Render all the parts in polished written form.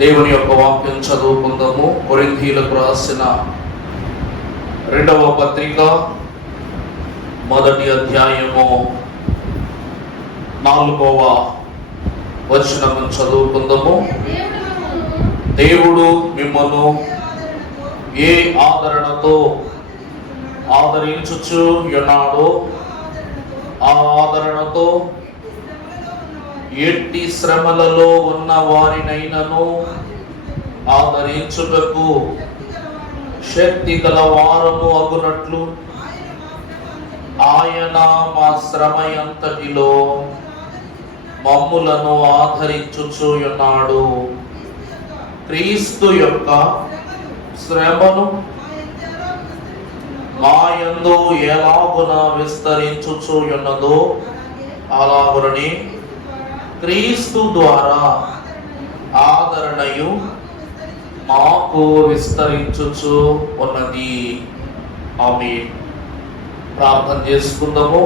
దేవుని యొక్క వాక్యం చదువుకుందాము. కొరింథీయులకు రాసిన 2వ పత్రిక 1వ అధ్యాయము 4వ వచనము చదువుకుందాము. దేవుడు మిమ్మల్ని ఏ ఆదరణతో ఆదరించుచు ఉన్నాడో ఆ ఆదరణతో ఎట్టి శ్రమలలో ఉన్న వారినైనను ఆదరించుటకు శక్తి గల వారము అగునట్లు ఆయన మా శ్రమ అంతటిలో మమ్ములను ఆదరించుచు ఉన్నాడు. క్రీస్తు యొక్క శ్రమను మా యందు ఎలాగున విస్తరించుచు ఉన్నదో అలాగునని క్రీస్తు ద్వారా ఆదరణయు మాకు విస్తరించుచు ఉన్నది. ఆమేన్. ప్రార్థన చేసుకుందాము.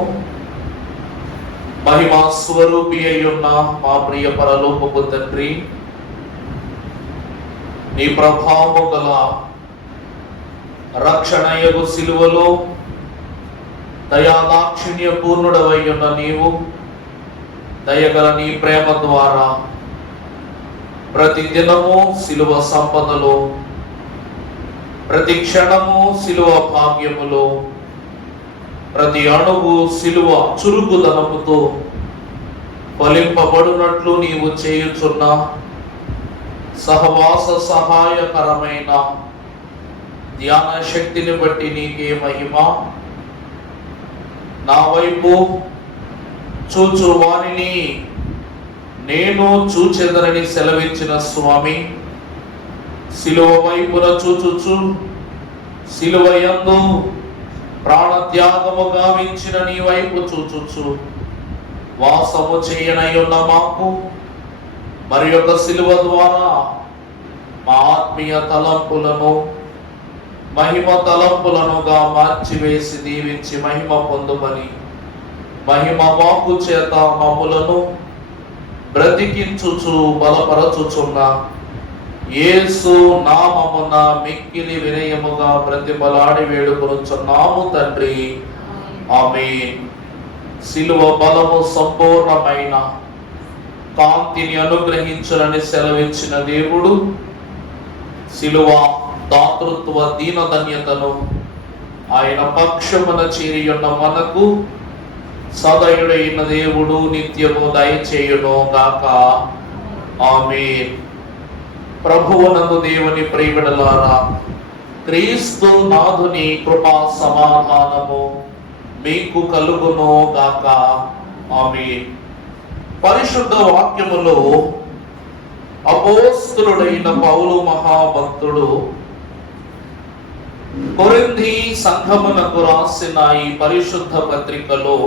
మహిమా స్వరూపి అయ్యున్న మా ప్రియ పరలోకపు తండ్రి, నీ ప్రభావము గల రక్షణయగు సిలువలో దయాదాక్షిణ్య పూర్ణుడవై ఉన్న నీవు దయగల నీ ప్రేమ ద్వారా ప్రతి దినము సిలువ సంపదలో, ప్రతి క్షణము సిలువ భాగ్యములో, ప్రతి అణువు సిలువ చురుకుదనముతో ఫలింపబడినట్లు నీవు చేయుచున్న సహవాస సహాయకరమైన ధ్యాన శక్తిని బట్టి నీకే మహిమ. నా వైపు చూచు వారిని నేను చూచెదరని సెలవిచ్చిన స్వామి, సిలువ వైపున చూచుచు సిలువ యందు ప్రాణత్యాగము గావించిన నీ వైపు చూచుచు వాసము చేయనయున్న మాకు మరి యొక్క సిలువ ద్వారా మా ఆత్మీయ తలంపులను మహిమ తలంపులనుగా మార్చివేసి దీవించి మహిమ పొందుమని మహిమ వాక్కు చేత మమ్ములను బ్రతికించుచు బలపరచుచున్న యేసు నామమున మిక్కిలి వినయముగా ప్రతిబలాడి వేడుకొనుచున్నాము తండ్రి. ఆమేన్. సిలువ బలము సంపూర్ణమైన కాంతిని అనుగ్రహించునని సెలవిచ్చిన దేవుడు సిలువ దాతృత్వ దీనధన్యతను ఆయన పక్షమున చేరియున్న మనకు సదయుడైన దేవుడు నిత్యము దయచేయును గాక. ఆమేన్. ప్రభువునందు దేవుని ప్రియబిడ్డలారా, క్రీస్తు నాథుని కృపా సమాధానము మీకు కలుగును గాక. ఆమేన్. పరిశుద్ధ వాక్యములో అపోస్తలుడైన పౌలు మహాభక్తుడు కొరింథీ సంఘమునకు రాసిన ఈ పరిశుద్ధ పత్రికలో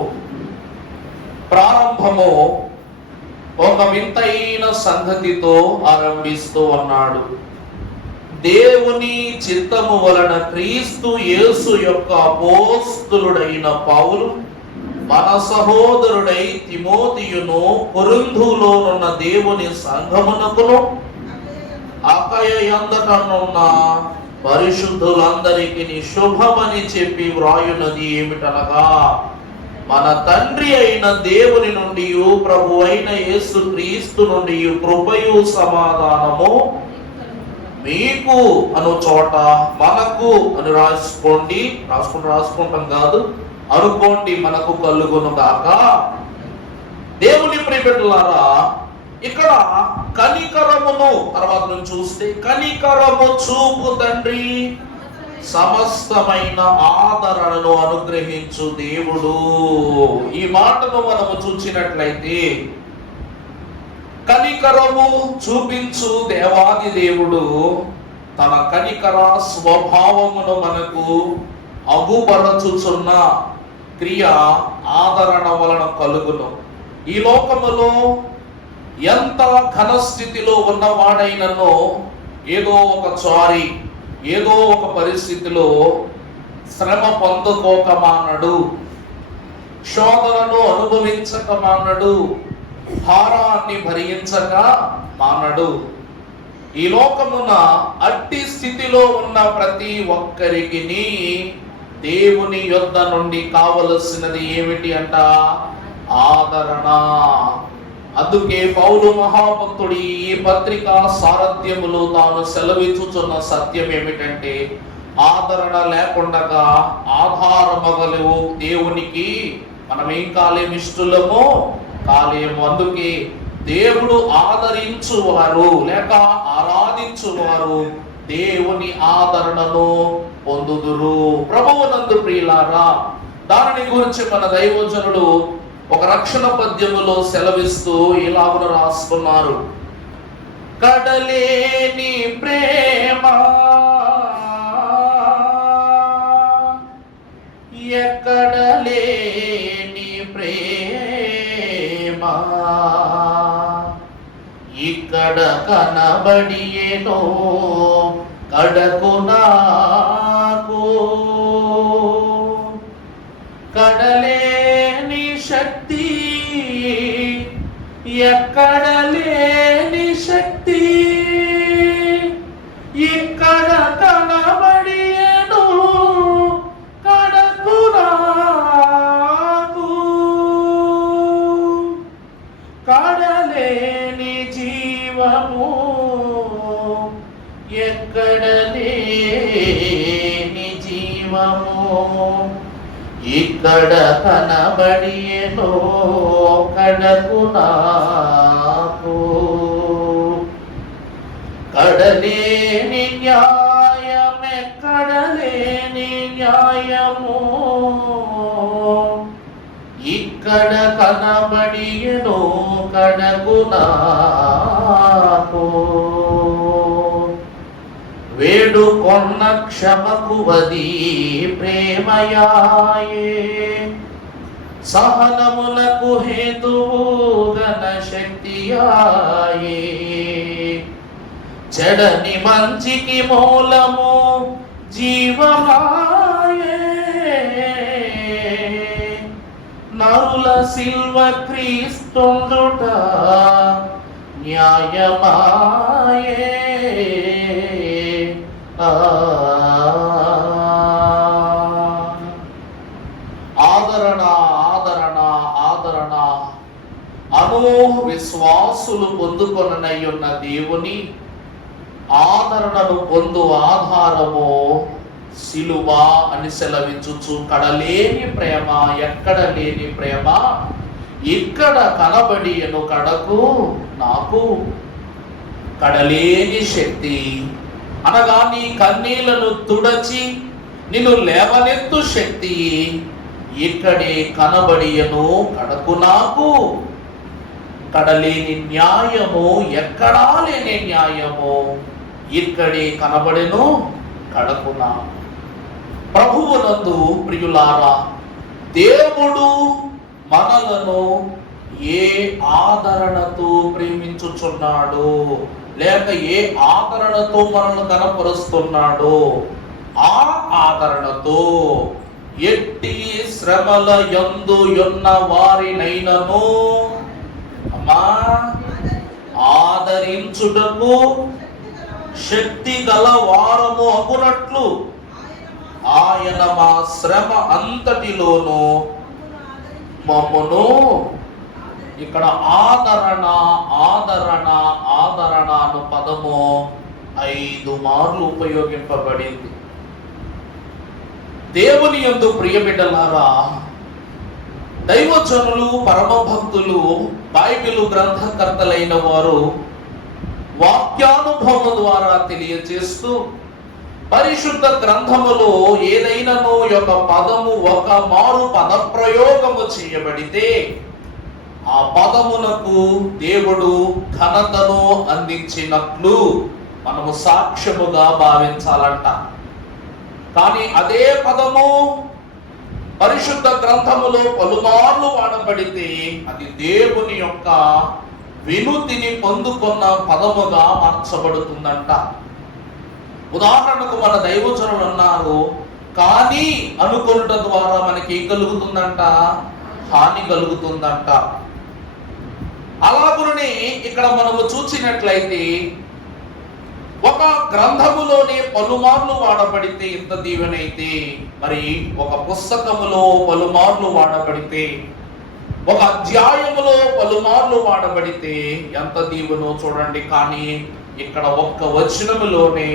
ప్రారంభము ఒక వింతైన సంగతితో ఆరంభిస్తూ ఉన్నాడు. దేవుని చిత్తము వలన క్రీస్తు యేసు యొక్క అపోస్తలుడైన పౌలు మన సహోదరుడై తిమోతియును కొరింథులోనున్న దేవుని సంఘమునకును అకయ యందటనున్న పరిశుద్ధులందరికీ శుభమని చెప్పి వ్రాయున్నది ఏమిటనగా, మన తండ్రి అయిన దేవుని నుండి ప్రభు అయిన యేసు క్రీస్తు నుండి కృపయు సమాధానము మీకు అను చోట మనకు అని రాసుకుంటాం కాదు, అనుకోండి, మనకు కలుగును గాక. దేవుని ప్రియబిడ్డలారా, ఇక్కడ కనికరమును తర్వాత నుంచి చూస్తే కనికరము చూపు తండ్రి సమస్తమైన ఆదరణను అనుగ్రహించు దేవుడు. ఈ మాటను మనము చూచినట్లయితే కనికరము చూపించు దేవాది దేవుడు తన కనికర స్వభావమును మనకు అగుపరచుచున్న క్రియ ఆదరణ వలన కలుగును. ఈ లోకములో ఎంత ఘనస్థితిలో ఉన్నవాడైనను ఏదో ఒక చారి ఏదో ఒక పరిస్థితిలో శ్రమ పొందుకోక మానడు, శోధనను అనుభవించక మానడు, భారాన్ని భరించక మానడు. ఈ లోకమున అట్టి స్థితిలో ఉన్న ప్రతి ఒక్కరికి దేవుని యొద్ద నుండి కావలసినది ఏమిటి అంట? ఆదరణ. అందుకే పౌలు మహాభక్తుడు ఈ పత్రికా సారథ్యములో తాను సెలవిచ్చుచున్న సత్యం ఏమిటంటే, ఆదరణ లేకుండా ఆధారమగలవు దేవునికి మనం ఏం కాలేము, ఇష్టలము కాలేము. అందుకే దేవుడు ఆదరించువారు లేక ఆరాధించువారు దేవుని ఆదరణను పొందుదురు. ప్రభువునందు ప్రియులారా, దానిని గురించి మన దైవజనుడు ఒక రక్షణ పద్యములో సెలవిస్తూ ఇలాగున రాస్తున్నారు. కడలేని ప్రేమ ఎక్కడ లేని ప్రేమ ఇక్కడ కనబడియేనో కడకు నాకు. కడలేని శక్తి ఎక్కడ లేని శక్తి ఇక్కడ కనబడియేను కడకు నాకు. కడలేని జీవము ఎక్కడ లేని జీవము ఇక్కడ కనబడియేనో కడకు నాకు. కడలేని న్యాయమెక్కడ లేని న్యాయము ఇక్కడ కనబడియేనో కడకు నాకు. వేడుకొన్న క్షమకు వది ప్రేమయాయే, సహనములకు హేతువు ఘన శక్తియాయే. చెడని మంచికి మూలము జీవమాయే, నరుల సిల్వ క్రీస్తుండుట న్యాయమాయే. ఆదరణ ఆదరణ ఆదరణ అను విశ్వాసులు పొందుకొననయ్యున్న దేవుని ఆదరణను పొందు ఆధారము సిలువ అని సెలవించుచు, కడలేని ప్రేమ ఎక్కడ లేని ప్రేమ ఇక్కడ కనబడియను కడకు నాకు. కడలేని శక్తి అనగా నీ కన్నీళ్లను తుడచి నిన్ను లేవనెత్తు శక్తి ఇక్కడే కనబడియను కడకు నాకు. కడలేని న్యాయము ఎక్కడా లేని న్యాయము ఇక్కడే కనబడెను కడకు నాకు. ప్రభువునందు ప్రియులారా, దేవుడు మనలను ఏ ఆదరణతో ప్రేమించుచున్నాడు లేక ఏ ఆదరణతో మనల్ని కనపరుస్తున్నాడు, ఆ ఆదరణతో ఎట్టి శ్రమల యందు ఉన్న వారినైనను అమ్మా ఆదరించుటకు శక్తి గల వారము అగునట్లు ఆయన మా శ్రమ అంతటిలోనూ మమ్మును. ఇక్కడ ఆదరణ ఆదరణ ఆదరణ అను పదము 5 మార్లు ఉపయోగింపబడింది. దేవుని యందు ప్రియబిడ్డలారా, దైవజనులు పరమ భక్తులు బైబిలు గ్రంథకర్తలైన వారు వాక్యానుభవం ద్వారా తెలియజేస్తూ, పరిశుద్ధ గ్రంథములో ఏదైనాను ఒక పదము ఒక మారు పదప్రయోగము చేయబడితే ఆ పదమునకు దేవుడు ఘనతను అందించినట్లు మనము సాక్ష్యముగా భావించాలంట. కానీ అదే పదము పరిశుద్ధ గ్రంథములో పలుమార్లు వాడబడితే అది దేవుని యొక్క వినుతిని పొందుకున్న పదముగా మార్చబడుతుందంట. ఉదాహరణకు మన దైవజనులు అన్నారు, కానీ అనుకొనుట ద్వారా మనకి ఏం కలుగుతుందంట? హాని కలుగుతుందంట. అలాగునే ఇక్కడ మనము చూసినట్లయితే ఒక గ్రంథములోనే పలుమార్లు వాడబడితే ఇంత దీవెనైతే, మరి ఒక పుస్తకములో పలుమార్లు వాడబడితే, ఒక అధ్యాయములో పలుమార్లు వాడబడితే ఎంత దీవెనో చూడండి. కానీ ఇక్కడ ఒక్క వచనములోనే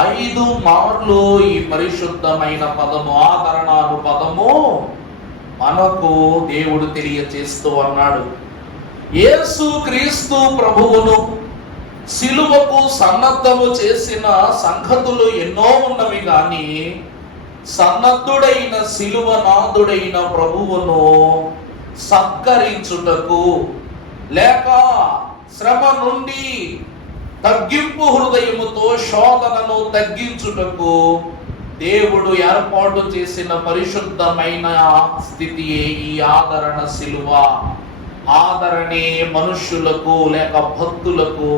5 మార్లు ఈ పరిశుద్ధమైన పదము, ఆదరణాలు పదము మనకు దేవుడు తెలియచేస్తూ అన్నాడు. యేసు క్రీస్తు ప్రభువును సిలువకు సన్నద్ధము చేసిన సంగతులు ఎన్నో ఉన్నవి, గాని సన్నద్ధుడైన సిలువనాథుడైన ప్రభువును సత్కరించుటకు లేక శ్రమ నుండి తగ్గింపు హృదయముతో శోధనను తగ్గించుటకు దేవుడు ఏర్పాటు చేసిన పరిశుద్ధమైన స్థితియే ఈ ఆదరణ సిలువ. ఆదరణే మనుష్యులకు లేక భక్తులకు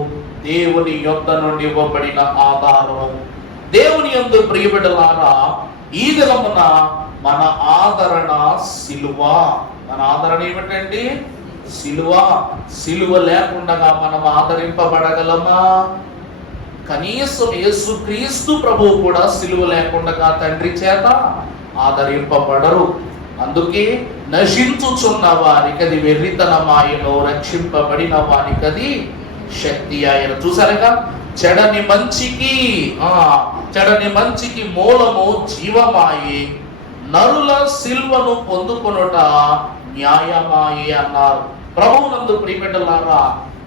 దేవుని యొద్ద నుండి ఇవ్వబడిన ఆధారం. దేవుని యందు ప్రియబిడ్డలారా, ఈ దినమున మన ఆదరణ సిలువ. మన ఆదరణ ఏమిటండి? సిలువ. సిలువ లేకుండా మనం ఆదరింపబడగలమా? కనీసం యేసుక్రీస్తు ప్రభువు కూడా సిలువ లేకుండా తండ్రి చేత ఆదరింపబడరు. అందుకే నశించుచున్న వారికి అది వెర్రితనమాయను, రక్షింపబడిన వారికి అది శక్తి ఆయన. చూసారుగా, చెడని మంచికి మూలము జీవమాయే, నరుల సిల్వను పొందుకొనుట న్యాయమాయే అన్నారు. ప్రభువునందు ప్రియబిడ్డలారా,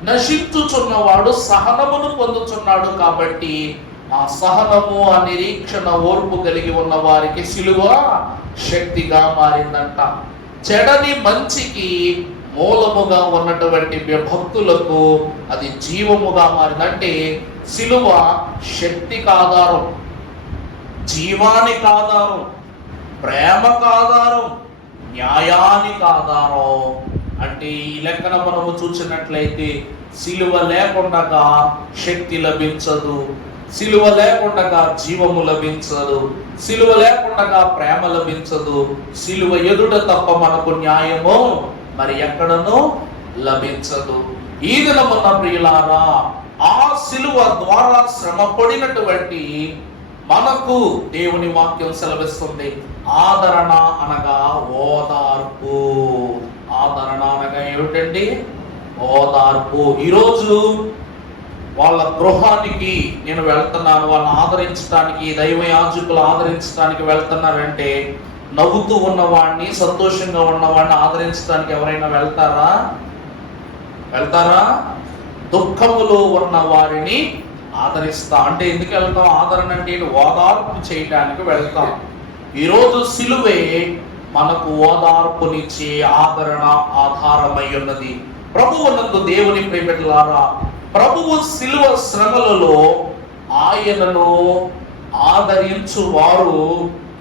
నశించుచున్నవాడు సహనమును పొందుచున్నాడు కాబట్టి ఆ సహనము, ఆ నిరీక్షణ, ఓర్పు కలిగి ఉన్న వారికి సిలువ శక్తిగా మారిందంట. చెడని మంచికి మూలముగా ఉన్నటువంటి భక్తులకు అది జీవముగా మారిందంటే సిలువ శక్తికి ఆధారం, జీవానికి ఆధారం, ప్రేమకు ఆధారం, న్యాయానికి ఆధారం. అంటే ఈ లెక్కన మనము చూసినట్లయితే సిలువ లేకుండా శక్తి లభించదు, సిలువ లేకుండా జీవము లభించదు, సిలువ లేకుండా ప్రేమ లభించదు. సిలువ ఎదుట తప్ప మనకు న్యాయము మరి ఎక్కడనూ లభించదు. ఈ దినమున్న ప్రియులారా, ఆ సిలువ ద్వారా శ్రమ పడినటువంటి మనకు దేవుని వాక్యం సెలవిస్తుంది, ఆదరణ అనగా ఓదార్పు. ఆదరణ అనగా ఏమిటండి? ఓదార్పు. ఈరోజు వాళ్ళ గృహానికి నేను వెళ్తున్నాను, వాళ్ళని ఆదరించడానికి, దైవ యాజకులు ఆదరించడానికి వెళ్తున్నారంటే నవ్వుతూ ఉన్నవాడిని, సంతోషంగా ఉన్నవాడిని ఆదరించడానికి ఎవరైనా వెళ్తారా? దుఃఖములో ఉన్న వారిని ఆదరిస్తా అంటే ఎందుకు వెళ్తాం? ఆదరణ అంటే ఓదార్పు చేయడానికి వెళ్తాం. ఈరోజు సిలువే మనకు ఓదార్పునిచ్చే ఆదరణ ఆధారమై ఉన్నది. ప్రభువునందు దేవుని ప్రియబిడ్డలారా, ప్రభువు సిలువ శ్రమలలో ఆయనను ఆదరించు వారు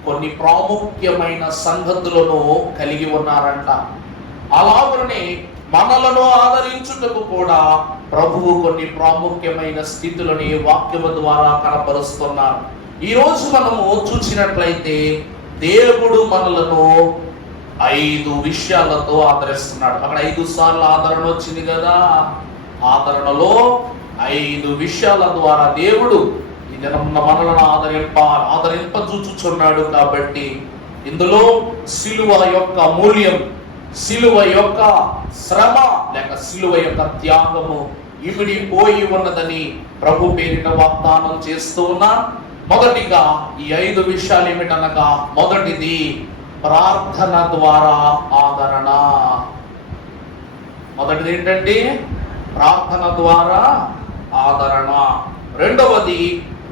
కొన్ని ప్రాముఖ్యమైన సంగతులను కలిగి ఉన్నారంట. అలాగనే మనలను ఆదరించుటకు కూడా ప్రభువు కొన్ని ప్రాముఖ్యమైన స్థితులను ఈ వాక్యము ద్వారా కనపరుస్తున్నారు. ఈ రోజు మనము చూసినట్లయితే దేవుడు మనలను 5 విషయాలతో ఆదరిస్తున్నాడు. అక్కడ 5 సార్లు ఆదరణ వచ్చింది కదా. ఆదరణలో 5 విషయాల ద్వారా దేవుడు మనలను ఆదరింప చూచుచున్నాడు. కాబట్టి ఇందులో సిలువ యొక్క మూల్యం, సిలువ యొక్క శ్రమ లేక సిలువ యొక్క త్యాగము ఇమిడిపోయి ఉన్నదని ప్రభు పేరిట వాగ్దానం చేస్తూ ఉన్నా. మొదటిగా ఈ 5 విషయాలు ఏమిటనగా, మొదటిది ప్రార్థన ద్వారా ఆదరణ. మొదటిది ఏంటంటే ప్రార్థన ద్వారా ఆదరణ. రెండవది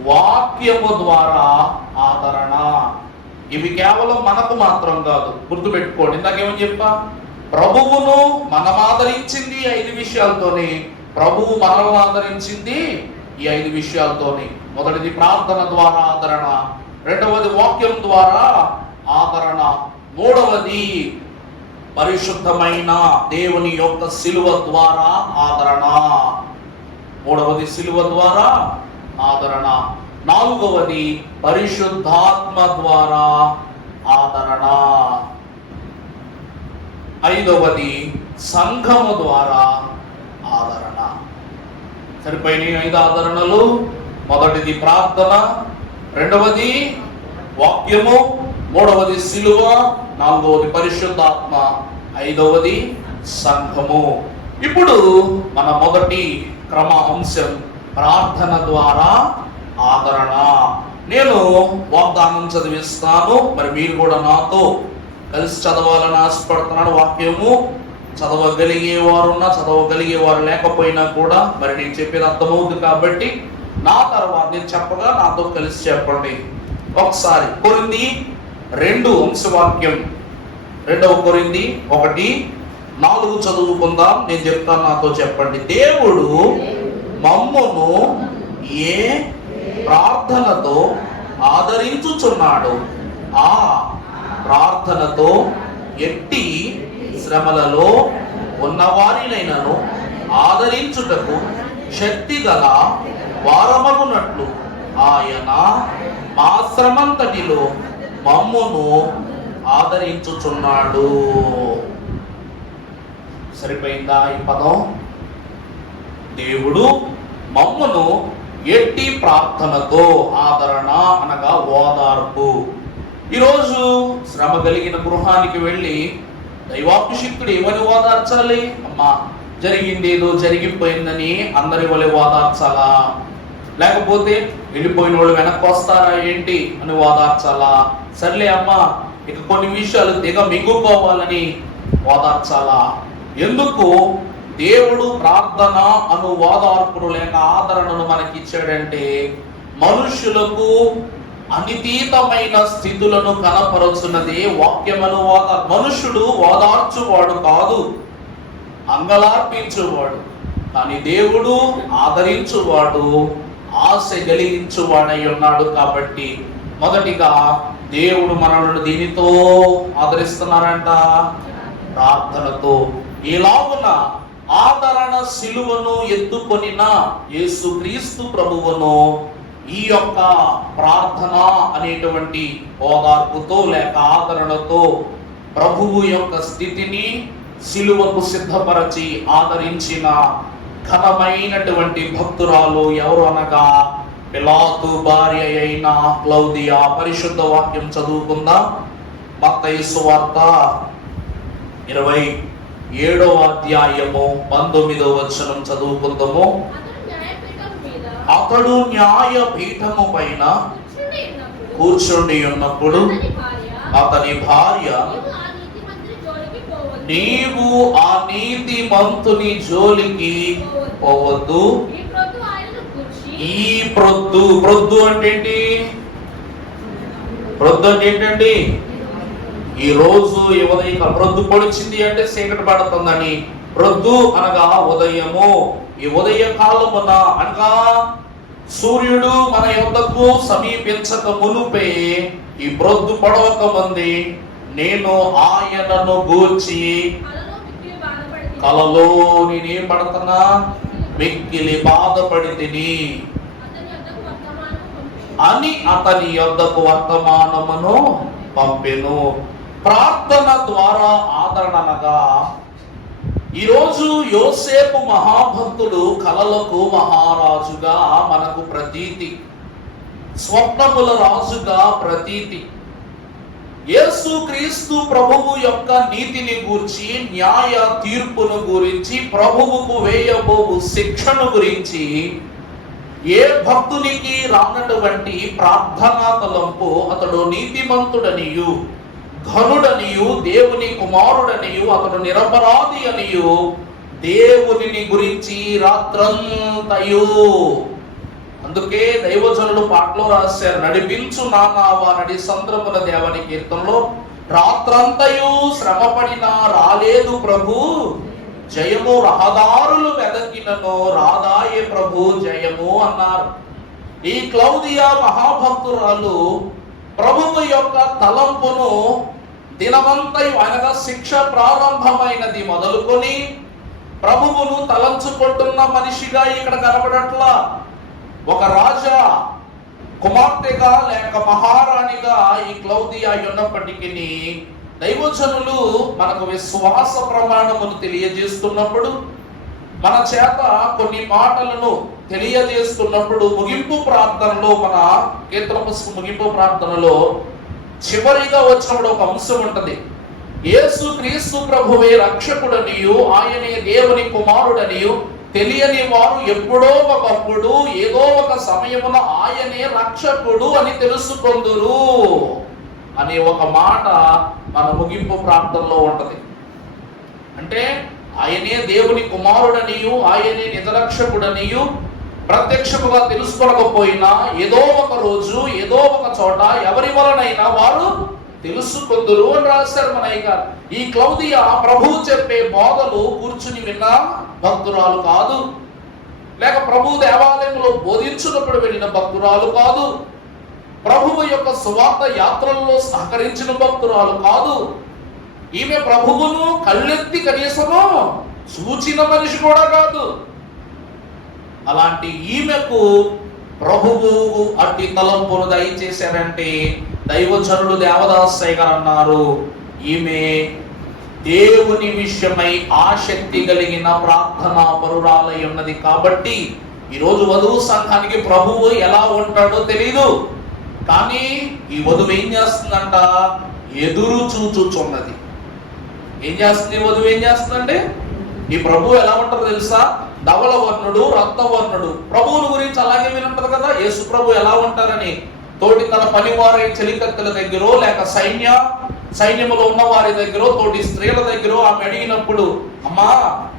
వాక్యము ద్వారా ఆదరణ. ఇవి కేవలం మనకు మాత్రం కాదు, గుర్తుపెట్టుకోండి. ఇందాకేమని చెప్పా? ప్రభువును మనం ఆదరించింది 5 విషయాలతోనే, ప్రభువు మనల్ని ఆదరించింది ఈ 5 విషయాలతోనే. మొదటిది ప్రార్థన ద్వారా ఆదరణ, రెండవది వాక్యం ద్వారా ఆదరణ, మూడవది పరిశుద్ధమైన దేవుని యొక్క సిలువ ద్వారా ఆదరణ. మూడవది సిలువ ద్వారా ఆదరణ. నాలుగవది పరిశుద్ధాత్మ ద్వారా ఆదరణ. ఐదవది సంఘము ద్వారా ఆదరణ. సరిపోయిన 5 ఆదరణలు. మొదటిది ప్రార్థన, రెండవది వాక్యము, మూడవది సిలువ, నాలుగవది పరిశుద్ధాత్మ, ఐదవది సంఘము. ఇప్పుడు మన మొదటి క్రమ అంశం ప్రార్థన ద్వారా ఆదరణ. నేను వాగ్దానం చదివిస్తాను, మరి మీరు కూడా నాతో కలిసి చదవాలని ఆశపడుతున్నాను. వాక్యము చదవగలిగేవారున్నా చదవగలిగేవారు లేకపోయినా కూడా మరి నేను చెప్పేది అర్థమవుతుంది కాబట్టి నా తర్వాత నేను చెప్పగా నాతో కలిసి చెప్పండి. ఒకసారి కొరింథీ 2 అంశవాక్యం, 2వ కొరింథీ 1:4 చదువుకుందాం. నేను చెప్తాను, నాతో చెప్పండి. దేవుడు మమ్మును ఏ ప్రార్థనతో ఆదరించుచున్నాడు, ఆ ప్రార్థనతో ఎట్టి శ్రమలలో ఉన్నవారినైనను ఆదరించుటకు శక్తి గల వారమగునట్లు ఆయన మా శ్రమంతటిలో మమ్మును ఆదరించుచున్నాడు. సరిపోయిందా ఈ పదం? దేవుడు మమ్మును ఎట్టి ప్రార్థనతో, ఆదరణ అనగా ఓదార్పు. ఈరోజు శ్రమ కలిగిన గృహానికి వెళ్ళి దైవాభిషిక్తుడు ఏమని ఓదార్చాలి? అమ్మా జరిగింది ఏదో జరిగిపోయిందని అందరి వలె ఓదార్చాలా? లేకపోతే వెళ్ళిపోయిన వాళ్ళు వెనక్కి వస్తారా ఏంటి అని ఓదార్చాలా? సర్లే అమ్మా ఇక కొన్ని విషయాలు దిగ మింగుకోవాలని ఓదార్చాలా? ఎందుకు దేవుడు ప్రార్థన అను ఓదార్పును లేక ఆదరణను మనకి ఇచ్చాడంటే మనుషులకు అనితీతమైన స్థితులను కనపరుచున్నదే వాక్యమను మనుషుడు ఓదార్చువాడు కాదు, అంగలార్పించువాడు. కానీ దేవుడు ఆదరించువాడు, ఆశ కలిగించువాడై ఉన్నాడు. కాబట్టి మొదటిగా దేవుడు మనల్ని దీనితో ఆదరిస్తున్నారంట, ప్రార్థనతో. ఇలాగున ఆదరణ సిలువను ఎత్తుకొనిన యేసుక్రీస్తు ప్రభువును ఈ యొక్క ప్రార్థన అనేటువంటి ఓదార్పుతో లేక ఆదరణతో ప్రభువు యొక్క స్థితిని సిలువకు సిద్ధపరచి ఆదరించిన ఘనమైనటువంటి భక్తురాలు ఎవరు అనగా పిలాతు భార్య అయిన క్లౌదియా. పరిశుద్ధ వాక్యం చదువుకుందాం. మత్తయి సువార్త 27వ అధ్యాయము 19వ వచనం చదువుకుందాము. అతడు న్యాయపీఠము పైన కూర్చుండి ఉన్నప్పుడు అతని భార్య, నీవు ఆ నీతిమంతుని జోలికి పోవద్దు. ఈ ప్రొద్దు అంటే ఏంటి? ప్రొద్దు అంటే ఏంటండి? ఈ రోజు ఉదయం ప్రొద్దు పొడిచింది అంటే చీకటి పడుతుందని. ప్రొద్దు అనగా ఉదయము. ఈ ఉదయ కాలమున అనగా సూర్యుడు మన యొద్దకు సమీపించక మునుపే ఈ ప్రొద్దు పొడవక ముందే నేను ఆయనను గూర్చి కలలో నేనేం పడుతున్నా? మిక్కిలి బాధపడితిని అని అతని యొద్దకు వర్తమానమును పంపెను. ప్రార్థన ద్వారా ఆదరణగా ఈరోజు యోసేపు మహాభక్తుడు కలలకు మహారాజుగా మనకు ప్రతీతి, స్వప్నముల రాజుగా ప్రతీతి. యేసుక్రీస్తు ప్రభువు యొక్క నీతిని గూర్చి, న్యాయ తీర్పును గురించి, ప్రభువుకు వేయబోవు శిక్షను గురించి ఏ భక్తునికి రానటువంటి ప్రార్థనా తలంపు అతడు నీతిమంతుడనియు, ఘనుడనియు, దేవుని కుమారుడనియు, అతడు నిరపరాధి అనియు దేవునిని గురించి రాత్రంతయు. అందుకే దైవజనులు పాటలో రాశారు, నడిపించు నానావా నడి సంద్రముల దేవని కీర్తనలో, రాత్రంతయు శ్రమపడినా రాలేదు ప్రభు జయము, రహదారులు వెదకినను రాదాయే ప్రభు జయము అన్నారు. ఈ క్లౌదియా మహాభక్తురాలు ప్రభువు యొక్క తలంపును దినమంతయు అనగా శిక్ష ప్రారంభమైనది మొదలుకొని ప్రభువును తలంచుకుంటున్న మనిషిగా ఇక్కడ కనబడట్లా. ఒక రాజా కుమార్తెగా లేక మహారాణిగా ఈ క్లౌదియా ఉన్నప్పటికీ దైవజనులు మనకు విశ్వాస ప్రమాణమును తెలియజేస్తున్నప్పుడు మన చేత కొన్ని మాటలను తెలియజేస్తున్నప్పుడు ముగింపు ప్రార్థనలో, మన కీర్తన పుస్తకం ముగింపు ప్రార్థనలో చివరిగా వచ్చినప్పుడు ఒక అంశం ఉంటది. యేసు క్రీస్తు ప్రభువే రక్షకుడనియు ఆయనే దేవుని కుమారుడనియు తెలియని వారు ఎప్పుడో ఒకప్పుడు ఏదో ఒక సమయమున ఆయనే రక్షకుడు అని తెలుసుకొందురు అనే ఒక మాట మన ముగింపు ప్రార్థనలో ఉంటది. అంటే ఆయనే దేవుని కుమారుడనియు ఆయనే నిజరక్షకుడనియు ప్రత్యక్షముగా తెలుసుకోకపోయినా ఏదో ఒక రోజు ఏదో ఒక చోట ఎవరి వలనైనా వారు తెలుసుకొందురు అని రాశారు మన అయ్యగారు. ఈ క్లౌదియా ప్రభువు చెప్పే బోధలు కూర్చుని విన్న భక్తురాలు కాదు, లేక ప్రభు దేవాలయంలో బోధించినప్పుడు వెళ్ళిన భక్తురాలు కాదు, ప్రభువు యొక్క సువార్త యాత్రల్లో సహకరించిన భక్తురాలు కాదు. ఈమె ప్రభువును కళ్ళెత్తి కనీసము చూచిన మనిషి కూడా కాదు. అలాంటి ఈమెకు ప్రభువు అట్టి తలంపును దయచేశారంటే దైవజనులు దేవదాసయ్య గారు అన్నారు, ఈమె దేవుని విషయమై ఆసక్తి కలిగిన ప్రార్థనా పరురాలై ఉన్నది. కాబట్టి ఈరోజు వధువు సంఘానికి ప్రభువు ఎలా ఉంటాడో తెలీదు, కానీ ఈ వధువు ఏం చేస్తుందంట? ఎదురు చూచుచున్నది. ఏం చేస్తుంది వధువు? ఏం చేస్తుందంటే ఈ ప్రభువు ఎలా ఉంటారో తెలుసా? ధవల వర్ణుడు, రక్తవర్ణుడు. ప్రభువుని గురించి అలాగే వినుంటది కదా, యేసు ప్రభు ఎలా ఉంటారని. తోటి తన పనివారి చెలికత్తెల దగ్గర, లేక సైన్యములో ఉన్న వారి దగ్గర, తోటి స్త్రీల దగ్గర ఆమె అడిగినప్పుడు, అమ్మా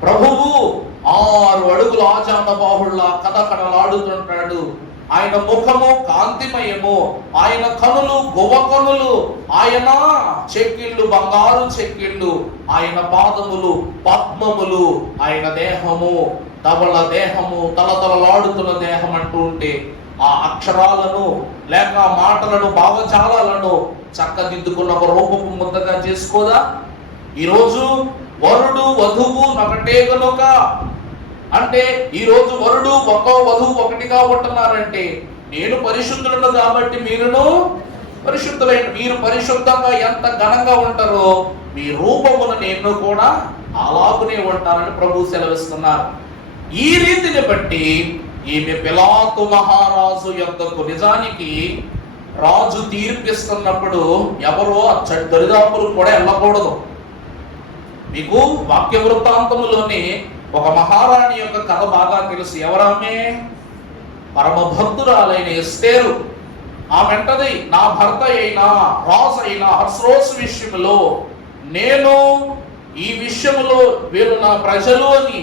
ప్రభువు 6 అడుగుల ఆజాంబ బాహుళ్లా కథకడలాడుతుంటాడు, ఆయన ముఖము కాంతిమయము, ఆయన కనులు గువ్వ కనులు, ఆయన చెక్కిళ్ళు బంగారు చెక్కిళ్ళు, ఆయన పాదములు పద్మములు, ఆయన దేహము ధవళ దేహము, తలతలలాడుతున్న దేహం అంటూ ఉంటే ఆ అక్షరాలను లేక మాటలను భావజాలను చక్కదిద్దుకున్న ఒక రూపము ముద్దగా చేసుకోదా? ఈరోజు వరుడు వధువు ఒకటే కనుక, అంటే ఈరోజు వరుడు వధువు ఒకటిగా ఉంటున్నారంటే నేను పరిశుద్ధులను కాబట్టి మీరును పరిశుద్ధులైన, మీరు పరిశుద్ధంగా ఎంత ఘనంగా ఉంటారో మీ రూపమును నేను కూడా అలాగునే ఉంటానని ప్రభు సెలవిస్తున్నారు. ఈ రీతిని బట్టి ఈమె పిలాతు మహారాజు యొద్దకు, నిజానికి రాజు తీర్పిస్తున్నప్పుడు ఎవరో దరిదాపులు కూడా వెళ్ళకూడదు. మీకు వాక్య వృత్తాంతములోని ఒక మహారాణి యొక్క కథ బాగా తెలుసు. ఎవరామె? పరమ భక్తురాలైన ఎస్తేరు. ఆమెంటది, నా భర్త అయినా రాజు అయినా అహస్రోసు విషయంలో నేను ఈ విషయంలో వీరు నా ప్రజలు అని,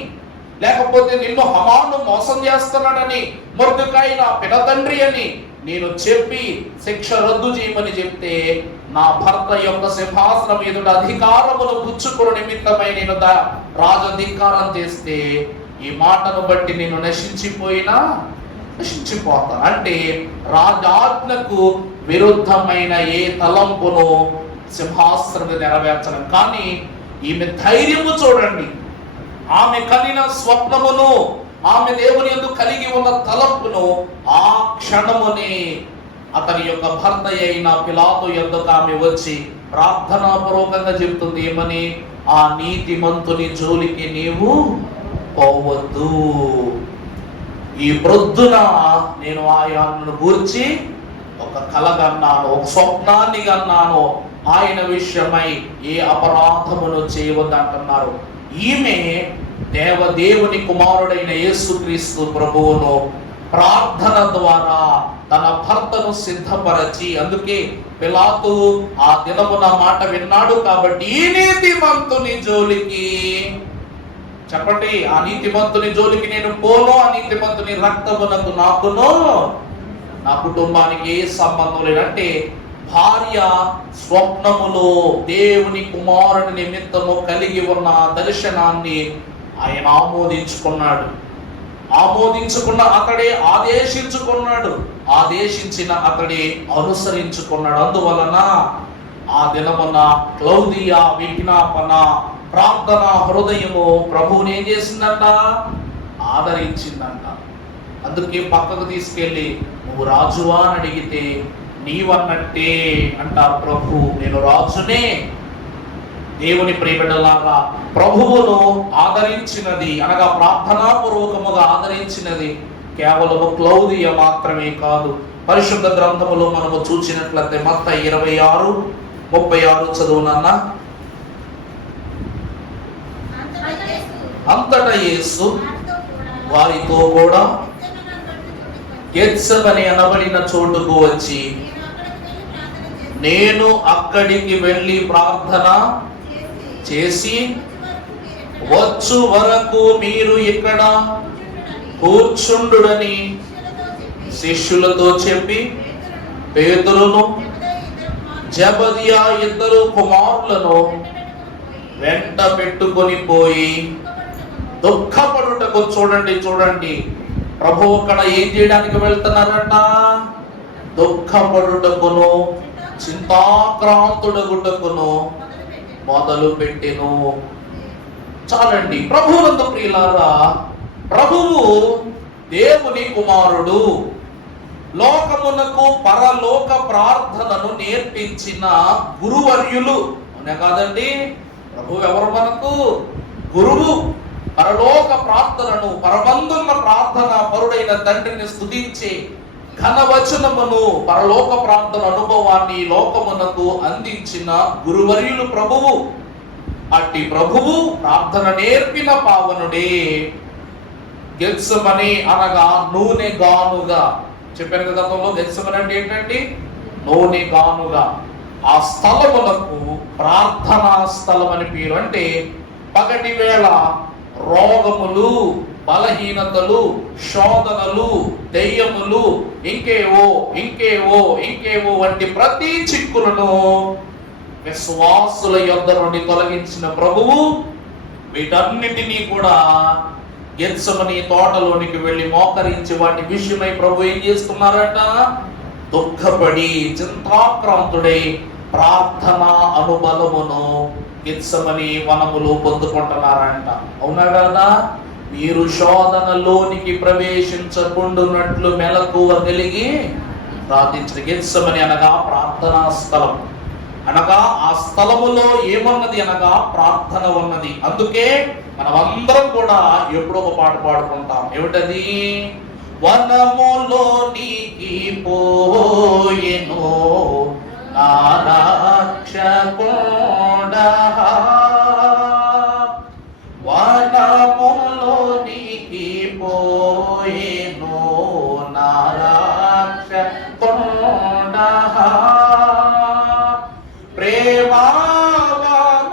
లేకపోతే నిన్ను హమాను మోసం చేస్తున్నాడని, మొర్దెకాయి నా పినతండ్రి అని నేను చెప్పి శిక్ష రద్దు చేయమని చెప్తే, నా భర్త యొక్క సింహాసనం ఎదుట అధికారమును పుచ్చుకున్న నిమిత్తమై నేను రాజధికారం చేస్తే ఈ మాటను బట్టి నేను నశించిపోతాను. అంటే రాజాజ్ఞకు విరుద్ధమైన ఏ తలంపును సింహాసనం నెరవేర్చడం. కానీ ఈమె ధైర్యము చూడండి, ఆమె కలిగిన స్వప్నమును, ఆమె దేవుని యందు కలిగి ఉన్న తలంపును ఆ క్షణమునే అతని యొక్క భర్త అయిన పిలాతు యొద్దకు ఆమె వచ్చి ప్రార్థనాపూర్వకంగా చెబుతుంది. ఏమని? ఆ నీతిమంతుని జోలికి నీవు పోవద్దు. ఈ ప్రొద్దున నేను ఆయనను గూర్చి ఒక కల కన్నాను, ఒక స్వప్నాన్ని కన్నాను, ఆయన విషయమై ఏ అపరాధమును చేయవద్దు అంటున్నారు. ఈమె దేవుని కుమారుడైన యేసుక్రీస్తు ప్రభువును ప్రార్థన ద్వారా తన భర్తను సిద్ధపరచి, అందుకే పిలాతు ఆ దినమున మాట విన్నాడు కాబట్టి ఈ నీతిమంతుని జోలికి, చెప్పండి, ఆ నీతిమంతుని జోలికి నేను పోను, ఆ నీతిమంతుని రక్తమునకు నాకును నా కుటుంబానికి ఏ సంబంధం లేదంటే భార్య స్వప్నములో దేవుని కుమారుని నిమిత్తము కలిగి ఉన్న దర్శనాన్ని ఆయన ఆమోదించుకున్న అతడే ఆదేశించుకున్నాడు, ఆదేశించిన అతడే అనుసరించుకున్నాడు. అందువలన ఆ దినమున క్లౌదియా విజ్ఞాపన ప్రార్థన హృదయము ప్రభువుని ఏం చేసిందంట? ఆదరించిందంట. అందుకే పక్కకు తీసుకెళ్ళి నువ్వు రాజువా అని అడిగితే నీవన్నట్టే అంటారు ప్రభు, నేను రాజునే. దేవుని ప్రియబిడ్డలారా, ప్రభువును ఆదరించినది అనగా ప్రార్థనాపూర్వకముగా ఆదరించినది కేవలము క్లౌదియ మాత్రమే కాదు. పరిశుద్ధ గ్రంథములో మనము చూసినట్లయితే మత్తయి 26:36 చదువునన్న. అంతటా యేసు వారితో కూడా గెత్సెమనే అనబడిన చోటుకు వచ్చి, నేను అక్కడికి వెళ్ళి ప్రార్థన చేసి వచ్చు వరకు మీరు ఇక్కడ కూర్చుండుడని శిష్యులతో చెప్పి, పేతురును జెబెదయి ఇద్దరు కుమారులను వెంట పెట్టుకొని పోయి దుఃఖపడుటకు. చూడండి ప్రభు అక్కడ ఏం చేయడానికి వెళ్తున్నారట? దుఃఖపడుటకును చింతాక్రాంతుడగుటకును మొదలు పెట్టెను. చాలండి. ప్రభువునందు ప్రియులారా, ప్రభువు దేవుని కుమారుడు. లోకమునకు పరలోక ప్రార్థనను నేర్పించిన గురువర్యులు. అవునా కాదండి? ప్రభు ఎవరు మనకు? గురువు. పరలోక ప్రార్థనను, పరమందున్న ప్రార్థన పరుడైన తండ్రిని స్తుతించే ఘనవచనమును, పరలోక ప్రార్థన అనుభవాన్ని లోకమునకు అందించిన గురువర్యులు ప్రభువు. అట్టి ప్రభువు ప్రార్థన నేర్పిన పావనుడే. గెత్సెమనే అనగా నూనె గానుగా. చెప్పాను కదా గతంలో, గెత్సెమనే అంటే ఏంటంటే నూనె గానుగా. ఆ స్థలమునకు ప్రార్థనా స్థలం అని పేరు. అంటే పగటి వేళ రోగములు, బలహీనతలు, శోధనలు, దెయ్యములు, ఇంకేవో వంటి ప్రతి చిక్కులను విశ్వాసుల యొద్ద నుండి తొలగించిన ప్రభువు వీటన్నిటినీ కూడా గెత్సెమనే తోటలోనికి వెళ్ళి మోకరించి వాటి విషయమై ప్రభు ఏం చేస్తున్నారట? దుఃఖపడి చింతాక్రాంతుడై ప్రార్థనా అనుబలమును గెత్సెమనే వనములో పొందుకుంటున్నారంట. అవునా కదా? మీరు శోధనలోనికి ప్రవేశించకుండునట్లు మెలకువ కలిగి ప్రార్థించిన. గెత్సెమనే అనగా ప్రార్థనా స్థలం. అనగా ఆ స్థలములో ఏమన్నది అనగా ప్రార్థన ఉన్నది. అందుకే మనమందరం కూడా ఎప్పుడో ఒక పాట పాడుకుంటాం. ఏమిటది? వనములోనికి పోయెను నా రక్షకుడా, వనములోనికి పోయెను నా రక్షకుడా,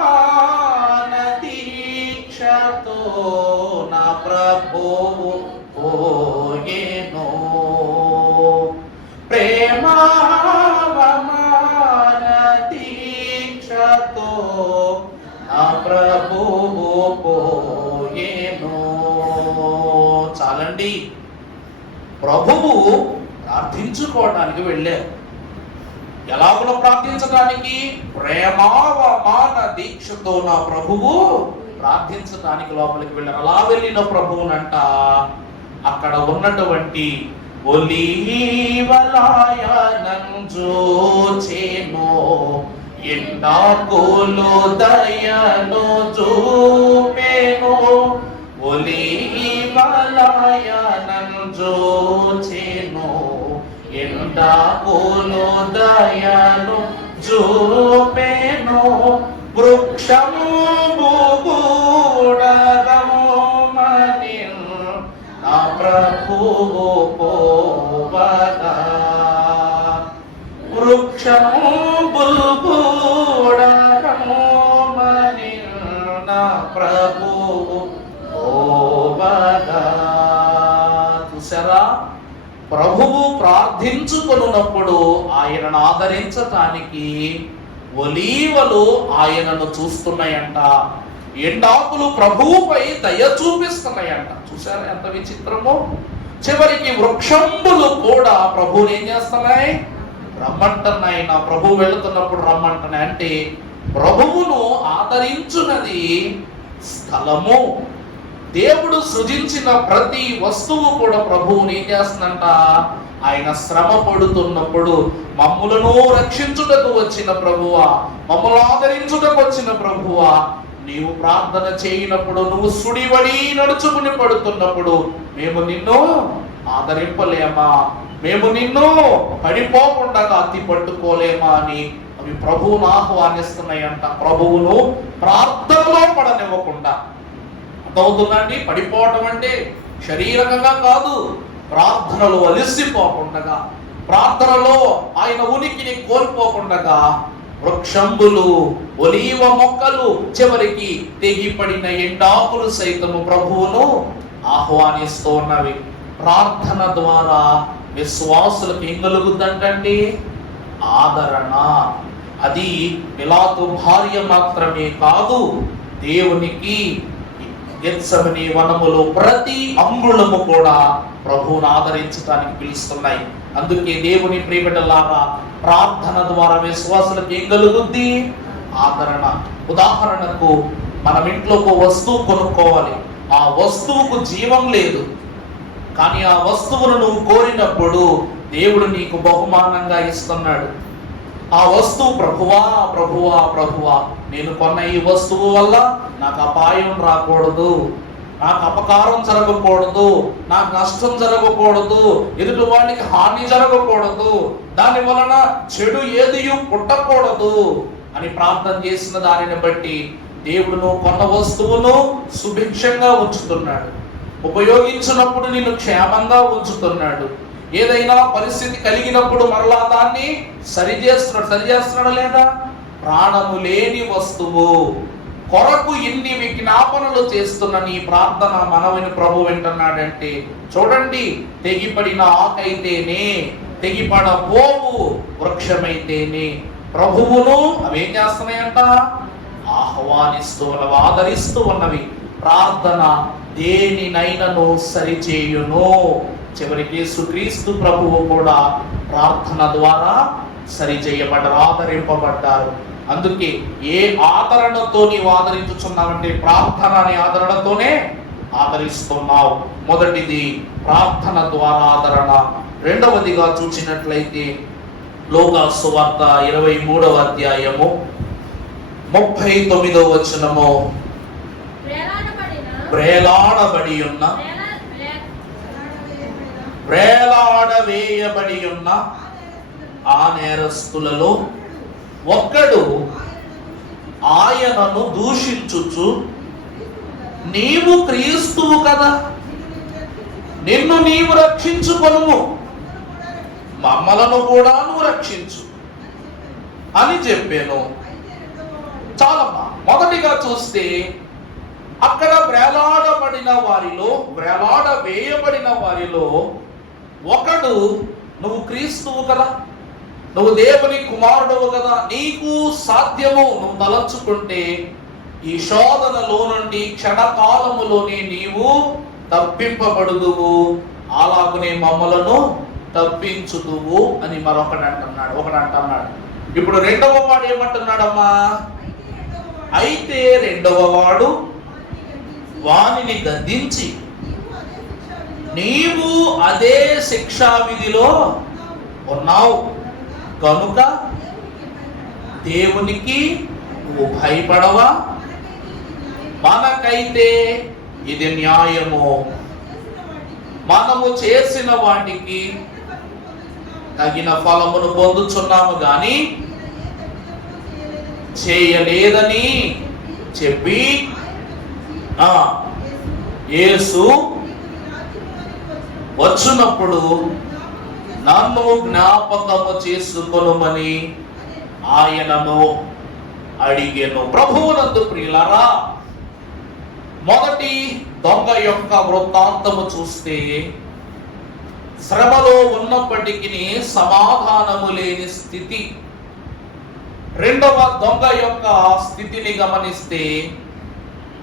ప్రేమావమాన దీక్షతో నా ప్రభువు పోయెను, ప్రేమావమాన దీక్షతో నా ప్రభువు పోయెను. చాలండి. ప్రభువు ప్రార్థించుకోవడానికి వెళ్ళారు. ఎలాగో ప్రార్థించడానికి? ప్రేమావమాన దీక్షతో నా ప్రభువు ప్రార్థించడానికి లోపలికి వెళ్ళారు. అలా వెళ్ళిన ప్రభువునంట అక్కడ ఉన్నటువంటి ఒలీవలాయనను చూచెను, ఎండాకులు దయను చూపెను, ఒలీవలాయనను చూచెను, ఎండాకులు దయను చూపెను, వృక్షము బూగుడరముమని నా ప్రభువు పోవగా, వృక్షము బూగుడరముమని నా ప్రభువు పోవగా. చూసారా? ప్రభువు ప్రార్థించుకొనున్నప్పుడు ఆయనను ఆదరించటానికి ఒలీవలు ఆయనను చూస్తున్నాయంట. ఎండాకులు ప్రభువుపై దయ చూపిస్తున్నాయంట. చూసారా ఎంత విచిత్రమో? చివరికి వృక్షంబులు కూడా ప్రభువుని ఏం చేస్తున్నాయి? రమ్మంటున్నాయి. నా ప్రభువు వెళుతున్నప్పుడు రమ్మంటున్నాయి. అంటే ప్రభువును ఆదరించున్నది స్థలము. దేవుడు సృజించిన ప్రతి వస్తువు కూడా ప్రభువుని ఏం చేస్తుందంట? ఆయన శ్రమ పడుతున్నప్పుడు మమ్ములను రక్షించుటకు వచ్చిన ప్రభువా, మమ్మల్ని ఆదరించుటకు వచ్చిన ప్రభువా, నీవు ప్రార్థన చేయనప్పుడు, నువ్వు సుడివడి నడుచుకుని పడుతున్నప్పుడు మేము నిన్ను ఆదరింపలేమా, మేము నిన్ను పడిపోకుండా అతి పట్టుకోలేమా అని అవి ప్రభువును ఆహ్వానిస్తున్నాయంట. ప్రభువును ప్రార్థనలో పడనివ్వకుండా. అర్థమవుతుందండి? పడిపోవటం అంటే శరీరకంగా కాదు, ప్రార్థనలో అలసిపోకుండా, ప్రార్థనలో ఆయన ఉనికిని కోల్పోకుండా, వృక్షంబులు, ఒలీవ మొక్కలు, చివరికి తెగిపడిన ఎండాకులు సైతము ప్రభువును ఆహ్వానిస్తూ ఉన్నవి. ప్రార్థన ద్వారా విశ్వాసులకు ఏం కలుగుద్దంటండి? ఆదరణ. అది పిలాతు భార్య మాత్రమే కాదు, దేవునికి గెత్సెమనీ వనములో ప్రతి అంగుళము కూడా ప్రభువును ఆదరించడానికి పిలుస్తున్నాయి. అందుకే దేవుని ప్రియబిడ్డలారా, ప్రార్థన ద్వారా విశ్వాసులకు ఏం కలుగుద్ది? ఆదరణ. ఉదాహరణకు, మనం ఇంట్లో ఒక వస్తువు కొనుక్కోవాలి, ఆ వస్తువుకు జీవం లేదు, కానీ ఆ వస్తువును నువ్వు కోరినప్పుడు దేవుడు నీకు బహుమానంగా ఇస్తున్నాడు. ఆ వస్తువు, ప్రభువా ప్రభువా ప్రభువా, నేను కొన్న ఈ వస్తువు వల్ల నాకు అపాయం రాకూడదు, నాకు అపకారం జరగకూడదు, నాకు నష్టం జరగకూడదు, ఎదుటి వాడికి హాని జరగకూడదు, దాని వలన చెడు ఏదియు పుట్టకూడదు అని ప్రార్థన చేసిన దానిని బట్టి దేవుడు నువ్వు కొన్న వస్తువును సుభిక్షంగా ఉంచుతున్నాడు, ఉపయోగించినప్పుడు నిన్ను క్షేమంగా ఉంచుతున్నాడు. ఏదైనా పరిస్థితి కలిగినప్పుడు మరలా దాన్ని సరిచేస్తున్నాడు లేదా? ప్రాణము లేని వస్తువు కొరకు ఇన్ని విజ్ఞాపనలు చేస్తున్న నీ ప్రార్థన మనవిని ప్రభు వింటున్నాడంటే, చూడండి, తెగిపడిన ఆకైతేనే, తెగిపడబోవు వృక్షమైతేనే ప్రభువును అవేం చేస్తున్నాయంట? ఆహ్వానిస్తూ ఉన్నవి, ఆదరిస్తూ ఉన్నవి. ప్రార్థన దేనినైనను సరిచేయును. చివరికి యేసుక్రీస్తు ప్రభువు కూడా ప్రార్థన ద్వారా సరిచేయబడ్డారు, ఆదరింపబడ్డారు. అందుకే ఏ ఆదరణతో నీవు ఆదరించుచున్నావంటే ప్రార్థన అనే ఆదరణతోనే ఆదరిస్తున్నావు. మొదటిది ప్రార్థన ద్వారా ఆదరణ. రెండవదిగా చూసినట్లయితే లూకా సువార్త 23వ అధ్యాయము 39వ వచనము, వేలాడబడి ఉన్న ఆ నేరస్తులలో ఒక్కడు ఆయనను దూషించుచు, నీవు క్రీస్తువు కదా, నిన్ను నీవు రక్షించుకొనుము, మమ్మలను కూడా నువ్వు రక్షించు అని చెప్పాను. చాలమ్మా. మొదటిగా చూస్తే అక్కడ వేయబడిన వారిలో ఒకడు, నువ్వు క్రీస్తువు కదా, నువ్వు దేవుని కుమారుడవు కదా, నీకు సాధ్యము, నువ్వు తలంచుకుంటే ఈ శోధనలో నుండి క్షణకాలములోనే నీవు తప్పింపబడుదువు, అలాగనే మమ్మలను తప్పించుదువు అని ఒకడు అంటున్నాడు. ఇప్పుడు రెండవ వాడు ఏమంటున్నాడమ్మా? అయితే రెండవ వాడు వానిని గద్దించి, నీవు అదే శిక్షా విధిలో ఉన్నావు కనుక దేవునికి నువ్వు భయపడవా? మనకైతే ఇది న్యాయము, మనము చేసిన వాటికి తగిన ఫలమును పొందుచున్నాము గాని చేయలేదని చెప్పి యేసు వచ్చినప్పుడు నన్ను జ్ఞాపకము చేసుకొనుమని ఆయనను అడిగెను. ప్రభువునందు ప్రియులారా, మొదటి దొంగ యొక్క వృత్తాంతము చూస్తే శ్రమలో ఉన్నప్పటికీ సమాధానము లేని స్థితి. రెండవ దొంగ యొక్క స్థితిని గమనిస్తే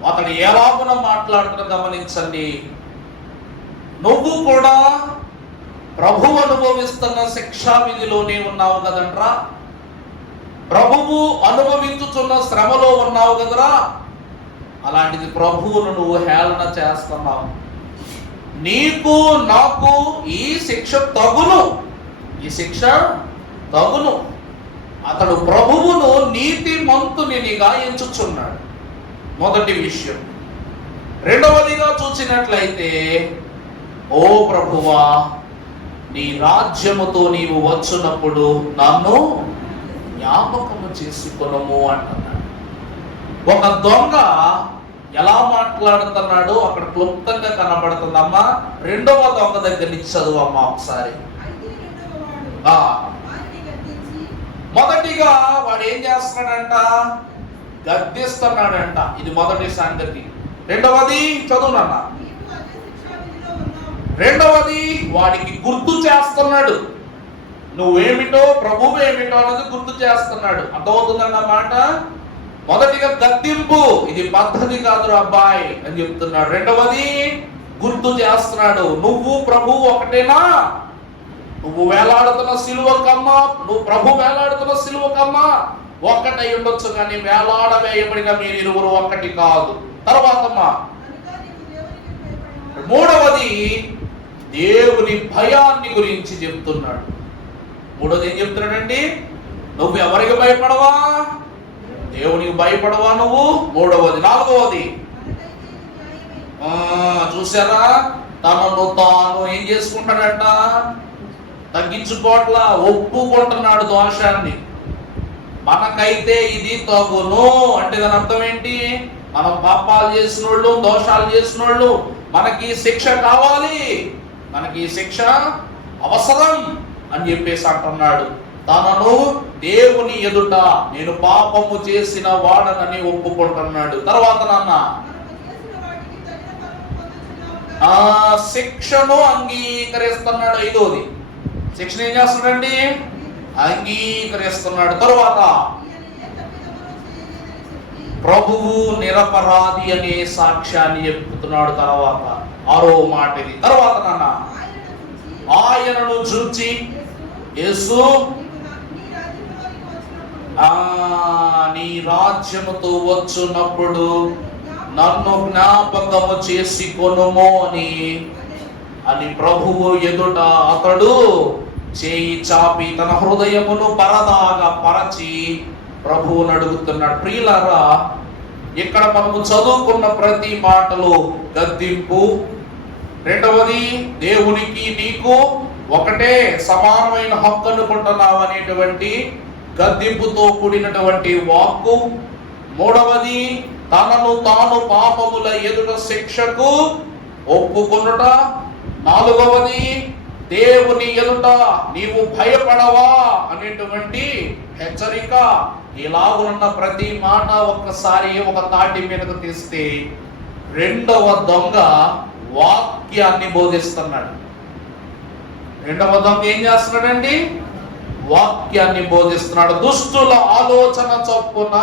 అతడు ఎలాగున మాట్లాడుతున్న గమనించండి. నువ్వు కూడా ప్రభువు అనుభవిస్తున్న శిక్షా విధిలోనే ఉన్నావు కదంట్రా, ప్రభువు అనుభవించుచున్న శ్రమలో ఉన్నావు కదరా, అలాంటిది ప్రభువును నువ్వు హేళన చేస్తున్నావు. నీకు నాకు ఈ శిక్ష తగును. అతడు ప్రభువును నీతిమంతునిగా ఓ ప్రభువా, నీ రాజ్యముతో నీవు వచ్చినప్పుడు నన్ను జ్ఞాపకము చేసుకొనుము అంటున్నాడు. ఒక దొంగ ఎలా మాట్లాడుతున్నాడో అక్కడ క్లుప్తంగా కనబడుతుందమ్మా. రెండవ దొంగ దగ్గర నుంచి చదువమ్మా ఒకసారి. మొదటిగా వాడు ఏం చేస్తున్నాడంట? గద్దిస్తున్నాడంట. ఇది మొదటి సంగతి. రెండవది చదువునన్న. రెండవది వాడికి గుర్తు చేస్తున్నాడు. నువ్వేమిటో ప్రభువు ఏమిటో అన్నది గుర్తు చేస్తున్నాడు. అర్థమవుతుందన్నమాట. మొదటిగా గద్దింపు, ఇది పద్ధతి కాదు అబ్బాయి అని చెప్తున్నాడు. రెండవది గుర్తు చేస్తున్నాడు. నువ్వు ప్రభువు ఒకటేనా? నువ్వు వేలాడుతున్న సిలువ కమ్మ, నువ్వు ప్రభు వేలాడుతున్న సిలువ కమ్మ ఒక్కటై ఉండొచ్చు, కానీ వేలాడవేయబడిన మీరిరువురు ఒక్కటి కాదు. తర్వాతమ్మా మూడవది దేవుని భయాన్ని గురించి చెప్తున్నాడు. మూడవది ఏం చెప్తున్నాడండి? నువ్వు ఎవరికి భయపడవా? దేవునికి భయపడవా నువ్వు? మూడవది. నాలుగవది చూసారా, తనను తాను ఏం చేసుకుంటాడంట? తగ్గించుకోవట్లా, ఒప్పుకుంటున్నాడు దోషాన్ని. మనకైతే ఇది తగును అంటే దాని అర్థం ఏంటి? మనం పాపాలు చేసిన వాళ్ళు, దోషాలు చేసిన వాళ్ళు, మనకి శిక్ష కావాలి, మనకి శిక్ష అవసరం అని చెప్పేసి అంటున్నాడు. తనను దేవుని ఎదుట నేను పాపము చేసిన వాడనని ఒప్పుకుంటున్నాడు. తర్వాత నాన్న శిక్షను అంగీకరిస్తున్నాడు. ఐదోది శిక్షణ ఏం చేస్తున్నాడండి? అంగీకరిస్తున్నాడు. తర్వాత ప్రభువు నిరపరాధి అనే సాక్ష్యాన్ని చెప్తున్నాడు. తర్వాత ఆరో మాట ఇది. తర్వాత నాన్న ఆయనను చూచి యేసు నీ రాజ్యముతో వచ్చున్నప్పుడు నన్ను జ్ఞాపకము చేసి కొనుము అని ప్రభువు ఎదుట అతడు చేయి చాపి తన హృదయమును పరదాగా పరచి ప్రభువుని అడుగుతున్నాడు. ప్రియులారా, ఇక్కడ మనము చదువుకున్న ప్రతి మాటలో గద్దింపు, రెండవది దేవునికి నీకు ఒకటే సమానమైన హక్కు అనుకుంటున్నావు అనేటువంటి గద్దింపుతో కూడినటువంటి వాక్కు, మూడవది తనను తాను పాపముల ఎదుట శిక్షకు ఒప్పుకొనుట, నాలుగవది దేవుని ఎదుట నీవు భయపడవా అనేటువంటి హెచ్చరిక. ఇలాగున్న ప్రతి మాట ఒక్కసారి ఒక తాటి మీదకు తీస్తే రెండవ దొంగ వాక్యాన్ని బోధిస్తున్నాడు. రెండవ దొంగ ఏం చేస్తున్నాడండి? వాక్యాన్ని బోధిస్తున్నాడు. దుష్టుల ఆలోచన చొప్పున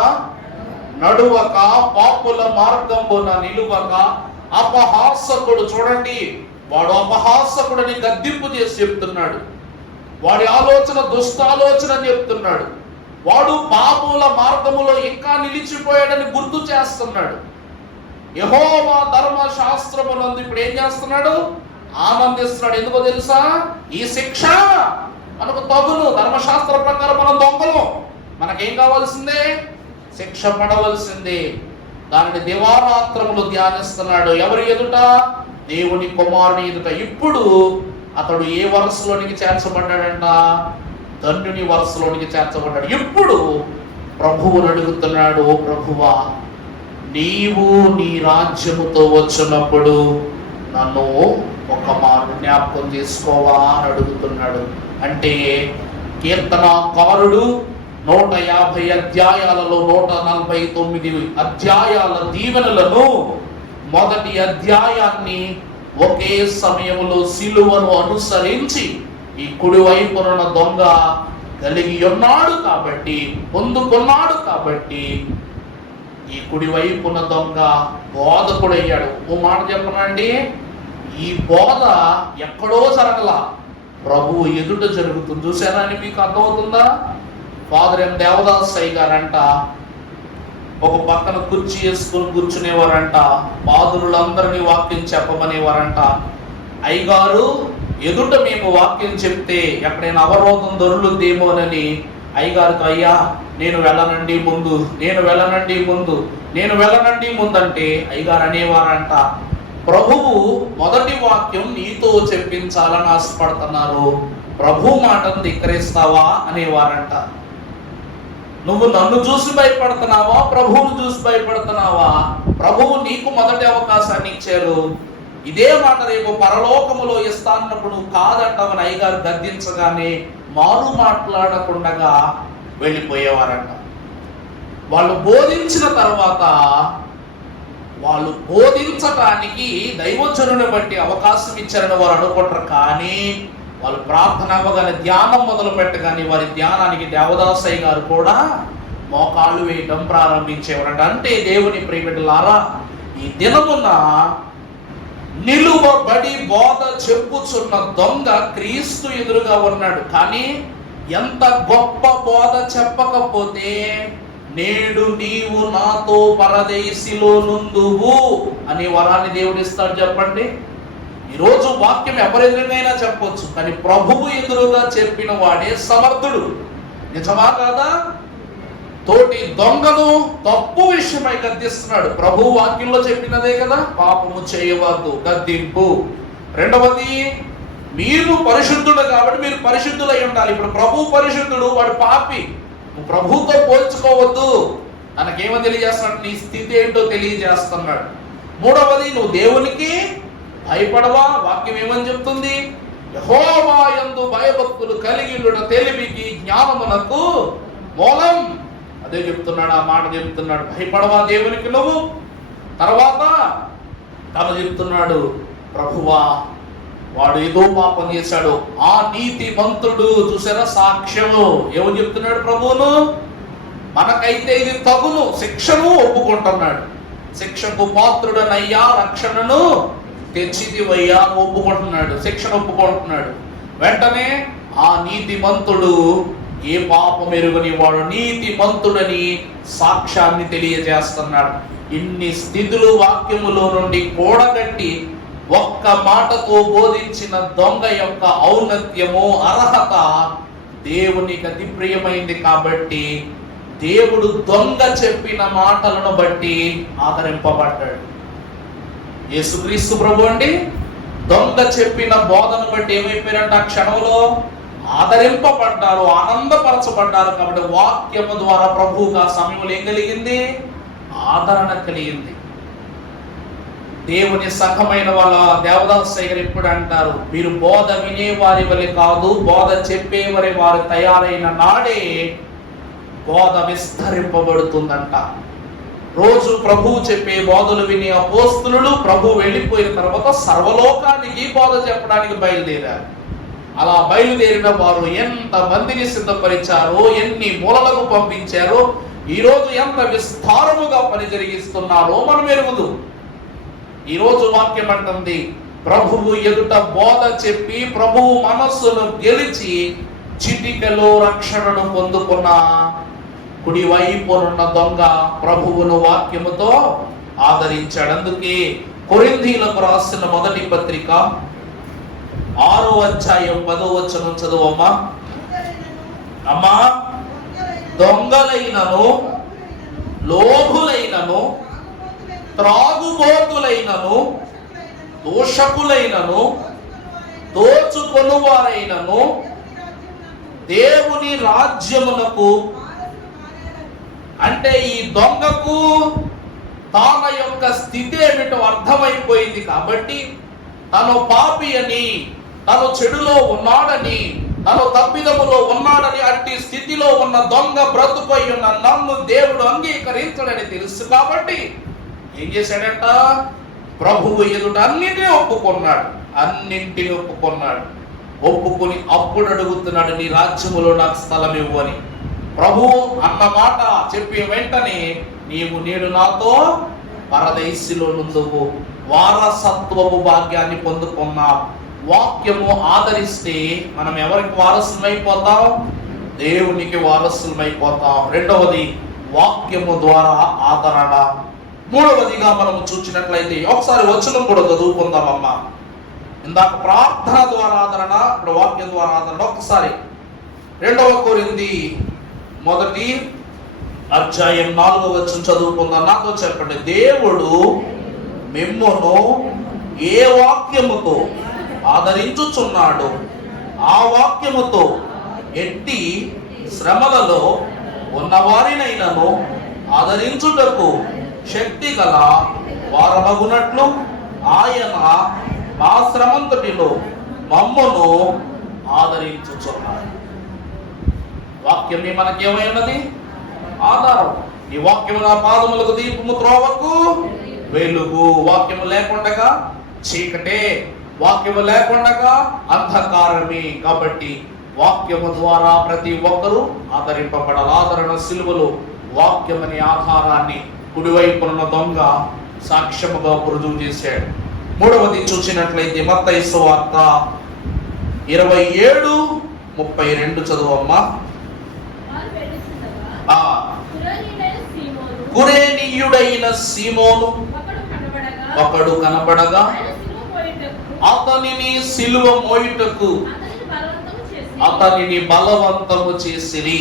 నడువక, పాపుల మార్గంబున నిలువక, అపహాసకుడు, చూడండి వాడు అపహాసకుడని గద్దింపు చేసి చెప్తున్నాడు. వాడి ఆలోచన దుష్ట ఆలోచన అని చెప్తున్నాడు. వాడు పాపుల మార్గములో ఇంకా నిలిచిపోయాడని గుర్తు చేస్తున్నాడు. యెహోవా ధర్మశాస్త్రమునందు ఇప్పుడు ఏం చేస్తున్నాడు? ఆనందిస్తున్నాడు. ఎందుకో తెలుసా? ఈ శిక్ష మనకు తగును. ధర్మశాస్త్ర ప్రకారం మనం దొంగలు, మనకేం కావాల్సిందే? శిక్ష పడవలసిందే. దానిని దివారాత్రములు ధ్యానిస్తున్నాడు. ఎవరి ఎదుట? దేవుని కుమారుని ఎదుట. ఇప్పుడు అతడు ఏ వరుసలోనికి చేర్చబడ్డాడంట? ధన్యుని వరుసలోనికి చేర్చబడ్డాడు. ఇప్పుడు ప్రభువుని అడుగుతున్నాడు, ఓ ప్రభువా, నీవు నీ రాజ్యముతో వచ్చినప్పుడు నన్ను ఒక మారు జ్ఞాపకం చేసుకోవా అని అడుగుతున్నాడు. అంటే కీర్తనాకారుడు 150 అధ్యాయాలలో 149 అధ్యాయాల దీవెనలను, మొదటి అధ్యాయాన్ని ఒకే సమయంలో సిలువను అనుసరించి ఈ కుడి వైపున దొంగ కలిగి ఉన్నాడు కాబట్టి, పొందుకున్నాడు కాబట్టి ఈ కుడి వైపున దొంగ బోధకుడయ్యాడు. ఓ మాట చెప్పనండి, ఈ బోధ ఎక్కడో జరగల, ప్రభువు ఎదుట జరుగుతుంది. చూసారా అని మీకు అర్థమవుతుందా? ఫాదర్ ఎం దేవదాస్ అయ్య గారంట ఒక పక్కన కుర్చీ వేసుకుని కూర్చునేవారంట. పాదురులందరినీ వాక్యం చెప్పమనేవారంట. అయ్యగారు ఎదుట మేము వాక్యం చెప్తే ఎక్కడైనా అవరోధం దొరుకుతుందేమోనని అయ్యగారితో, అయ్యా నేను వెళ్ళనండి ముందు, నేను వెళ్ళనండి ముందు, నేను వెళ్ళనండి ముందు అంటే అయ్యగారు అనేవారంట, ప్రభువు మొదటి వాక్యం నీతో చెప్పించాలని ఆశపడుతున్నారు. ప్రభు మాటను ధిక్కరిస్తావా అనేవారంట. నువ్వు నన్ను చూసి భయపడుతున్నావా, ప్రభువును చూసి భయపడుతున్నావా? ప్రభువు నీకు మొదటి అవకాశాన్ని ఇచ్చారు. ఇదే మాట రేపు పరలోకములో ఇస్తాన్నప్పుడు నువ్వు కాదంటావని అయ్యగారు గద్దించగానే మారు మాట్లాడకుండా వెళ్ళిపోయేవారంట. వాళ్ళు బోధించిన తర్వాత వాళ్ళు బోధించటానికి దైవజనుని బట్టి అవకాశం ఇచ్చారని వారు అనుకుంటారు. కానీ వాళ్ళు ప్రార్థన అవ్వగానే, ధ్యానం మొదలు పెట్టగానే వారి ధ్యానానికి దేవదాసయ్య గారు కూడా మోకాళ్ళు వేయడం ప్రారంభించేవారంట. అంటే దేవుని ప్రియబిడ్డలారా, ఈ దినమున నిలువబడి బోధ చెప్పుచున్న దొంగ క్రీస్తు ఎదురుగా ఉన్నాడు. కానీ ఎంత గొప్ప బోధ చెప్పకపోతే, నేడు నీవు నాతో పరదేశిలో నుందువు అనే వరాన్ని దేవుడిస్తాడు. చెప్పండి, ఈరోజు వాక్యం ఎవరెదురుగైనా చెప్పొచ్చు, కానీ ప్రభువు ఎదురుగా చెప్పిన వాడే సమర్థుడు. నిజమా కాదా? తోటి దొంగను తప్పు విషయమై గద్దిస్తున్నాడు. ప్రభు వాక్యంలో చెప్పినదే కదా, పాపము చేయవద్దు, గద్దింపు. రెండవది, మీరు పరిశుద్ధుడు కాబట్టి మీరు పరిశుద్ధులై ఉండాలి. ఇప్పుడు ప్రభు పరిశుద్ధుడు, వాడు పాపి. నువ్వు ప్రభుతో పోల్చుకోవద్దు. తనకేమో తెలియజేస్తున్నాడు, నీ స్థితి ఏంటో తెలియజేస్తున్నాడు. మూడవది, నువ్వు దేవునికి భయపడవా? వాక్యం ఏమని చెప్తుంది? యెహోవా యందు భయభక్తులు కలిగియుండుట తెలివికి జ్ఞానమునకు మూలం. అదే చెప్తున్నాడు, ఆ మాట చెప్తున్నాడు. భయపడవా దేవునికి నువ్వు? తర్వాత తను చెప్తున్నాడు, ప్రభువా వాడు ఏదో పాపం చేశాడు, ఆ నీతిమంతుడు, చూసారా సాక్ష్యము. ఏమని చెప్తున్నాడు ప్రభువును? మనకైతే ఇది తగును, శిక్షను ఒప్పుకుంటున్నాడు. శిక్షకు పాత్రుడనయ్యా, రక్షణను తెచ్చిదివయ్యా ఒప్పుకుంటున్నాడు, శిక్షణ ఒప్పుకుంటున్నాడు. వెంటనే ఆ నీతిమంతుడు, ఏ పాపం ఎరుగని వాడు నీతిమంతుడని సాక్ష్యాన్ని తెలియజేస్తున్నాడు. ఇన్ని స్థితులు వాక్యములో నుండి కూడగట్టి ఒక్క మాటతో బోధించిన దొంగ యొక్క ఔన్నత్యము, అర్హత దేవునికి అతి ప్రియమైంది. కాబట్టి దేవుడు దొంగ చెప్పిన మాటలను బట్టి ఆదరింపబడ్డాడు. యేసుక్రీస్తు ప్రభు అండి దొంగ చెప్పిన బోధను బట్టి ఏమైపోయారంట? ఆ క్షణంలో ఆదరింపబడ్డారు, ఆనందపరచబడ్డారు. కాబట్టి వాక్యము ద్వారా ప్రభువుకు ఆ సమయంలో ఏం కలిగింది? ఆదరణ కలిగింది. దేవుని సంఘమైన వాళ్ళ దేవదాసయ్య గారు ఎప్పుడు అంటారు, మీరు బోధ వినేవారి వలె కాదు, బోధ చెప్పేవారి వారు తయారైన నాడే బోధ విస్తరింపబడుతుందంట. రోజు ప్రభువు చెప్పే బోధలు విని అపోస్తలులు ప్రభు వెళ్ళిపోయిన తర్వాత సర్వలోకానికి బోధ చెప్పడానికి బయలుదేరారు. అలా బయలుదేరిన వారు ఎంత మందిని సిద్ధపరిచారో, ఎన్ని మూలలకు పంపించారో, ఈరోజు ఎంత విస్తారముగా పని జరిగిస్తున్నారో మనం ఎరుగుదు. ఈరోజు వాక్యం అంటుంది, ప్రభువు ఎదుట బోధ చెప్పి ప్రభువు మనస్సును గెలిచి చిటికలో రక్షణను పొందుకున్న కుడి వైపునున్న దొంగ ప్రభువును వాక్యముతో ఆదరించాడు. అందుకే కొరింథీయులకు రాసిన మొదటి పత్రిక 6వ అధ్యాయం 10వ వచనం చదువమ్మా. అమ్మా, దొంగలైనను, లోభులైనను, త్రాగుబోతులైనను, దోషకులైనను, దోచుకొనువారైనను దేవుని రాజ్యమునకు, అంటే ఈ దొంగకు తన యొక్క స్థితి ఏమిటో అర్థమైపోయింది. కాబట్టి తను పాపి అని, తను చెడులో ఉన్నాడని, తను తప్పిదములో ఉన్నాడని, అట్టి స్థితిలో ఉన్న దొంగ బ్రతుకై ఉన్న నన్ను దేవుడు అంగీకరించడని తెలుసు. కాబట్టి ఏం చేశాడంట? ప్రభువు ఎదుట అన్నింటినీ ఒప్పుకున్నాడు. ఒప్పుకొని అప్పుడు అడుగుతున్నాడు, నీ రాజ్యములో నాకు స్థలం ఇవ్వు అని. ప్రభు అన్న మాట చెప్పి వెంటనే, నీవు నేడు నాతో పరదేశిలో నుందువు, వారసత్వపు భాగ్యాన్ని పొందుకున్నావు. వాక్యము ఆదరిస్తే మనం ఎవరికి వారసులమైపోతాం? దేవునికి వారసులమైపోతాం. రెండవది, వాక్యము ద్వారా ఆదరణ. మూడవదిగా మనం చూసినట్లయితే ఒకసారి వచనం కూడా చదువుకుందామమ్మా. ఇందాక ప్రార్థన ద్వారా ఆదరణ, ఇప్పుడు వాక్యం ద్వారా ఆదరణ. ఒకసారి 2వ కొరింథీ మొదటి అధ్యాయం 4వ వచనం చదువుకుందాం. నాతో చెప్పండి. దేవుడు మిమ్మును ఏ వాక్యముతో ఆదరించుచున్నాడో ఆ వాక్యముతో ఎట్టి శ్రమలలో ఉన్నవారినైనను ఆదరించుటకు శక్తి గల వారమగునట్లు ఆయన మా శ్రమంతటిలో మమ్మను ఆదరించుచున్నాడు. వాక్యమే మనకేమైనది? ఆధారం. ఈ వాక్యము నా పాదములకు దీపము, త్రోవకు వెలుగు. వాక్యము లేకుండగా చీకటే, వాక్యము లేకుండగా అంధకారమే. కాబట్టి వాక్యము ద్వారా ప్రతి ఒక్కరూ ఆదరింపబడాలి. ఆదరణ సిలువలో వాక్యమనే ఆధారాన్ని కుడివైపున దొంగ సాక్ష్యముగా రుజువు చేశాడు. మూడవది చూసినట్లయితే మత్తయి సువార్త 27:32 చదువమ్మా. కురేనీయుడైన సీమోను ఒకడు కనబడగా అతనిని సిలువ మోయుటకు అతనిని బలవంతము చేసిరి.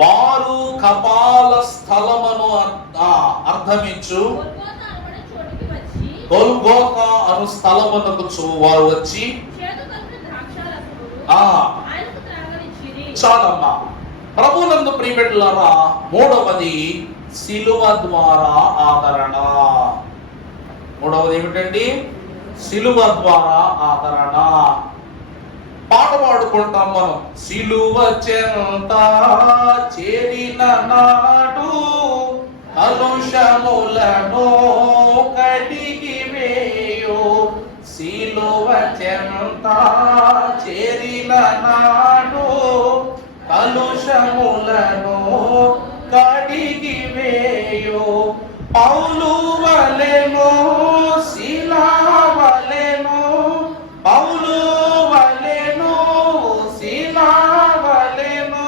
వారు కపాల స్థలమును అర్థమిచ్చు గొల్గోతా అను స్థలమునకు వారు వచ్చి చాలమ్మా. ప్రభునందు ప్రియబిడ్డలారా, మూడవది సిలువ ద్వారా ఆదరణ. మూడవది ఏమిటండి? సిలువ ద్వారా ఆదరణ. పాట పాడుకుంటాం మనం. సిలువ చెంత చేరిన నాడు కలుషములను కడిగి వేయు. సిలువ చెంత చేరిన నాడు కలుషములను కడిగి వేయు. పౌలు వలెను శిలా వలెను, పౌలు వలెను శిలా వలెను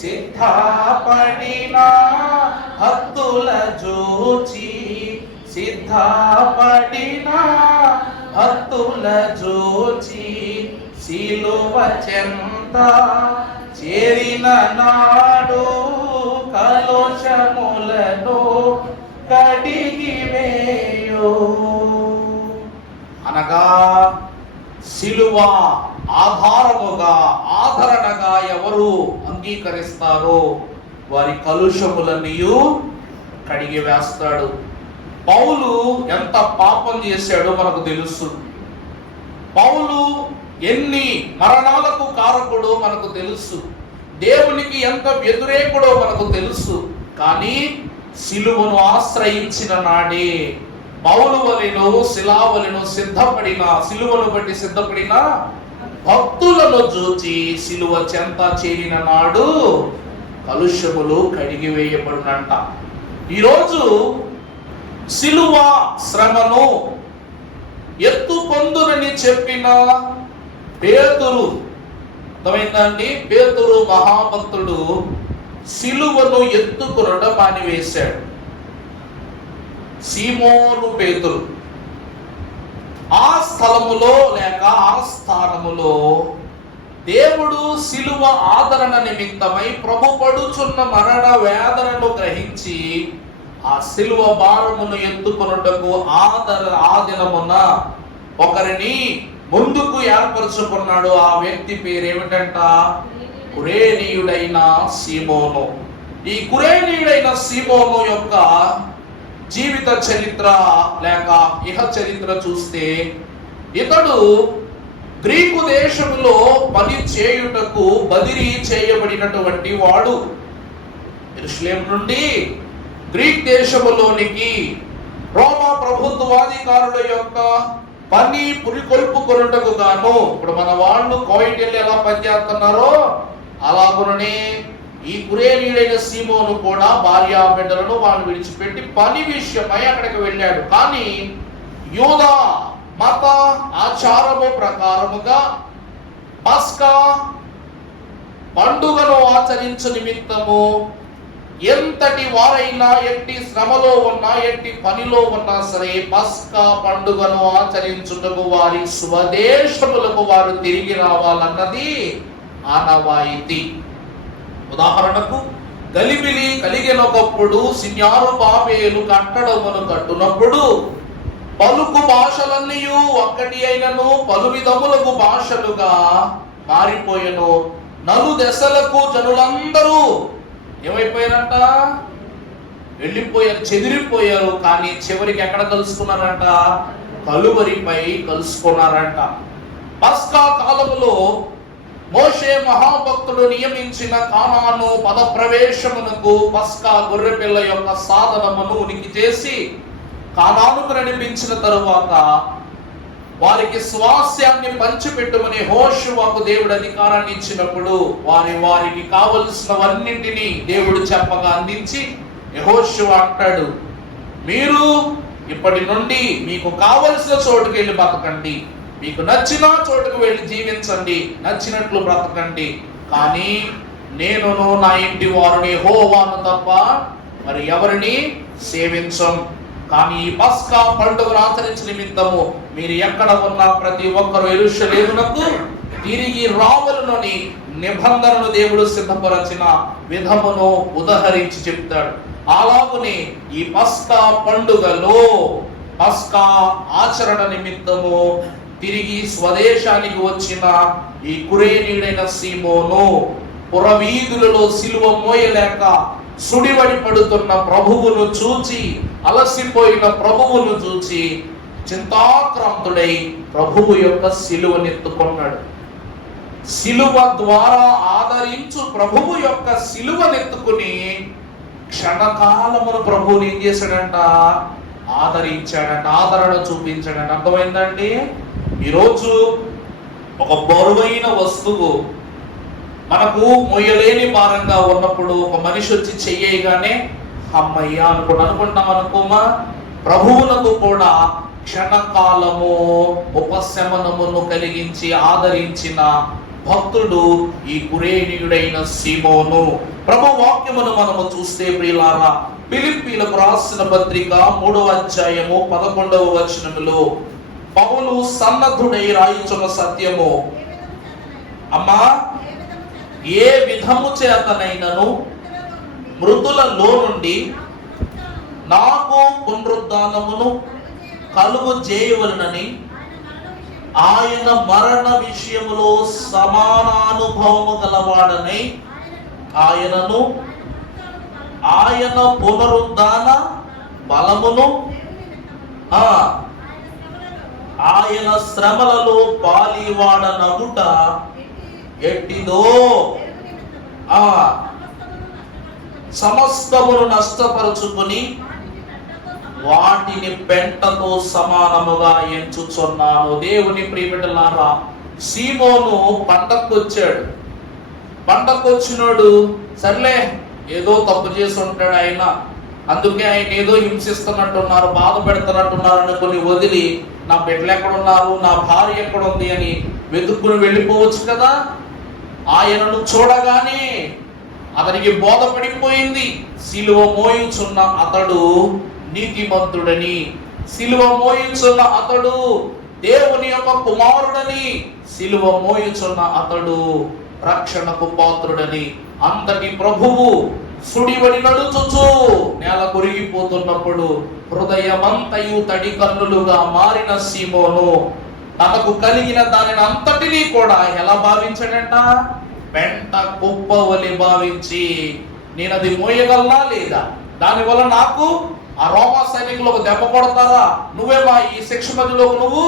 సిద్ధపడిన హత్తుల జూచి, సిద్ధపడిన హత్తుల జూచి సిలువ చెంత చేరిన నాడు కలుషములను కడిగి వేయు. అనగా సిలువ ఆధారముగా, ఆదరణగా ఎవరు అంగీకరిస్తారో వారి కలుషములన్నీ కడిగి వేస్తాడు. పౌలు ఎంత పాపం చేశాడో మనకు తెలుసు. పౌలు ఎన్ని మరణాలకు కారకుడో మనకు తెలుసు. దేవునికి ఎంత వ్యతిరేకుడో మనకు తెలుసు. కానీ సిలువను ఆశ్రయించిన నాడే పౌలు వలెను శిలావలెను సిద్ధపడిన, సిలువను బట్టి సిద్ధపడిన భక్తులను చూచి సిలువ చెంత చేరిన నాడు కలుషములు కడిగి వేయబడినంట. ఈరోజు సిలువ శ్రమను ఎత్తు పొందునని చెప్పిన పేతురు, అర్థమైందండి? పేతురు మహాభక్తుడు సిలువను ఎత్తుకొనుట మానివేశాడు. సీమోను పేతురు ఆ స్థలములో లేక ఆ స్థానములో దేవుడు సిలువ ఆదరణ నిమిత్తమై ప్రభు పడుచున్న మరణ వేదనను గ్రహించి ఆ సిలువ భారమును ఎత్తుకొనుటకు ఆ దినమున ఒకరిని ముందుకు ఏర్పరచుకున్నాడు. ఆ వ్యక్తి పేరు ఏమిటంట? కురేనీయుడైన సీమోను. ఈ కురేనీయుడైన సీమోను యొక్క జీవిత చరిత్ర లేక ఇహ చరిత్ర చూస్తే, ఇతడు గ్రీకు దేశంలో పని చేయుటకు బదిలీ చేయబడినటువంటి వాడు. యెరూషలేము నుండి గ్రీక్ దేశములోనికి రోమా ప్రభుత్వాధికారుల యొక్క పని పురికొల్పుకొనుటకు గాను, ఇప్పుడు మన వాళ్ళు కోయిటెల్లి ఎలా పనిచేస్తున్నారో అలాగుననే ఈ కురేనీయుడైన సీమోను కూడా భార్యా బిడ్డలను వాళ్ళు విడిచిపెట్టి పని విషయమై అక్కడికి వెళ్ళాడు. కానీ యూదా మత ఆచారము ప్రకారముగా పస్కా పండుగను ఆచరించు నిమిత్తము ఎంతటి వారైనా, ఎట్టి శ్రమలో ఉన్నా, ఎట్టి పనిలో ఉన్నా సరే పస్కా పండుగను ఆచరించుటకు వారి స్వదేశములకు వారు తిరిగి రావాలన్నది ఆనవాయితీ. ఉదాహరణకు గలిబిలి కలిగినప్పుడు సిన్యారు బాబేలు కట్టడమును కట్టునప్పుడు పలుకు భాషలన్నీ ఒక్కటి అయినను పలు విధములకు భాషలుగా మారిపోయెను. నలు దశలకు జనులందరూ ఏమైపోయారంట? వెళ్ళిపోయారు, చెదిరిపోయారు. కానీ చివరికి ఎక్కడ కలుసుకున్నారంట? కలువరిపై కలుసుకున్నారంట. పస్కా కాలములో మోషే మహాభక్తుడు నియమించిన కానాను పదప్రవేశమునకు పస్కా గొర్రెపిల్ల యొక్క సాధనమును ఉనికి చేసి కానానుకు నడిపించిన తరువాత వారికి స్వాస్యాన్ని పంచిపెట్టుమని యెహోషువకు దేవుడు అధికారాన్ని ఇచ్చినప్పుడు వారికి కావలసినవన్నింటినీ దేవుడు చెప్పగా అందించి యెహోషువ అంటాడు, మీరు ఇప్పటి నుండి మీకు కావలసిన చోటుకు వెళ్ళి బతకండి, మీకు నచ్చిన చోటుకు వెళ్ళి జీవించండి, నచ్చినట్లు బ్రతకండి, కానీ నేనును నా ఇంటి వారిని యెహోవాను తప్ప మరి ఎవరిని సేవించం. కానీ ఈ పస్కా పండుగను ఆచరించిన నిమిత్తము మీరు ఎక్కడ ఉన్నా ప్రతి ఒక్కరు యెరూషలేమునకు తిరిగి రావాలనని నిబంధనను దేవుడు సిద్ధపరచిన విధమును ఉదహరించి చెప్తాడు. అలాగనే ఈ పస్కా పండుగలో పస్కా ఆచరణ నిమిత్తము తిరిగి స్వదేశానికి వచ్చిన ఈ కురేనీయుడైన సీమోను పురవీధులలో సిలువ మోయలేక సుడివడి పడుతున్న ప్రభువును చూచి, అలసిపోయిన ప్రభువును చూచి చింతాక్రాంతుడై ప్రభువు యొక్క సిలువనెత్తుకున్నాడు. సిలువ ద్వారా ఆదరించు ప్రభువు యొక్క సిలువనెత్తుకుని క్షణకాలమును ప్రభువుని ఏం చేశాడంట? ఆదరించాడంట, ఆదరణ చూపించాడంట. అర్థమైందండి? ఈరోజు ఒక బరువైన వస్తువు మనకు మొయ్యలేని భారంగా ఉన్నప్పుడు ఒక మనిషి వచ్చి చెయ్యగానే అమ్మయ్యా అనుకుంటాం అనుకోమా. ప్రభువులకు కూడా క్షణకాలము ఉపశమనమును కలిగించి ఆదరించిన భక్తుడు ఈ కురేనీయుడైన సీమోను. ప్రభు వాక్యమును మనము చూస్తే ప్రియులారా, ఫిలిప్పీలకు రాసిన పత్రిక 3వ అధ్యాయము 11వ వచనములో పౌలు సన్నద్ధుడై రాయించున్న సత్యము, అమ్మా ఏ విధము చేతనైనను మృతులలో నుండి నాకు పునరుద్ధానమును కలుగు చేయవలనని ఆయన మరణ విషయములో సమానానుభవము గలవాడనై ఆయన పునరుద్ధాన బలమును ఆయన శ్రమలలో పాలివాడనగుట ఎట్టిదో సమస్తమును నష్టపరుచుకుని వాటిని పెంటతో సమానముగా ఎంచుచున్నాను. దేవుని ప్రియబిడ్డలారా, సీమోను పంటకొచ్చాడు. పంటకొచ్చినోడు సర్లే ఏదో తప్పు చేసి ఉంటాడు ఆయన, అందుకే ఆయన ఏదో హింసిస్తున్నట్టున్నారు, బాధ పెడుతున్నట్టున్నారు అనుకుని వదిలి నా బిడ్డలు ఎక్కడున్నారు, నా భార్య ఎక్కడుంది అని వెతుక్కుని వెళ్ళిపోవచ్చు కదా. ఆయనను చూడగానే అతనికి బోధపడిపోయింది. సిలువ మోయుచున్న అతడు నీతిమంతుడని, సిలువ మోయుచున్న అతడు దేవుని యొక్క కుమారుడని, సిలువ మోయుచున్న అతడు రక్షణకు పాత్రుడని. అంతటి ప్రభువు సుడివడి నడుచుచు నేల కొరిగిపోతున్నప్పుడు హృదయమంతయు తడి కన్నులుగా మారిన సీమోను తనకు కలిగిన దానిని అంతటినీ కూడా ఎలా భావించాడంట? పెంట కుప్ప వలె భావించి, నేను అది మోయగలనా లేదా, దానివల్ల నాకు ఆ రోమా సైనికులు ఒక దెబ్బ కొడతారా, నువ్వేమా ఈ శిక్ష మధ్యలో నువ్వు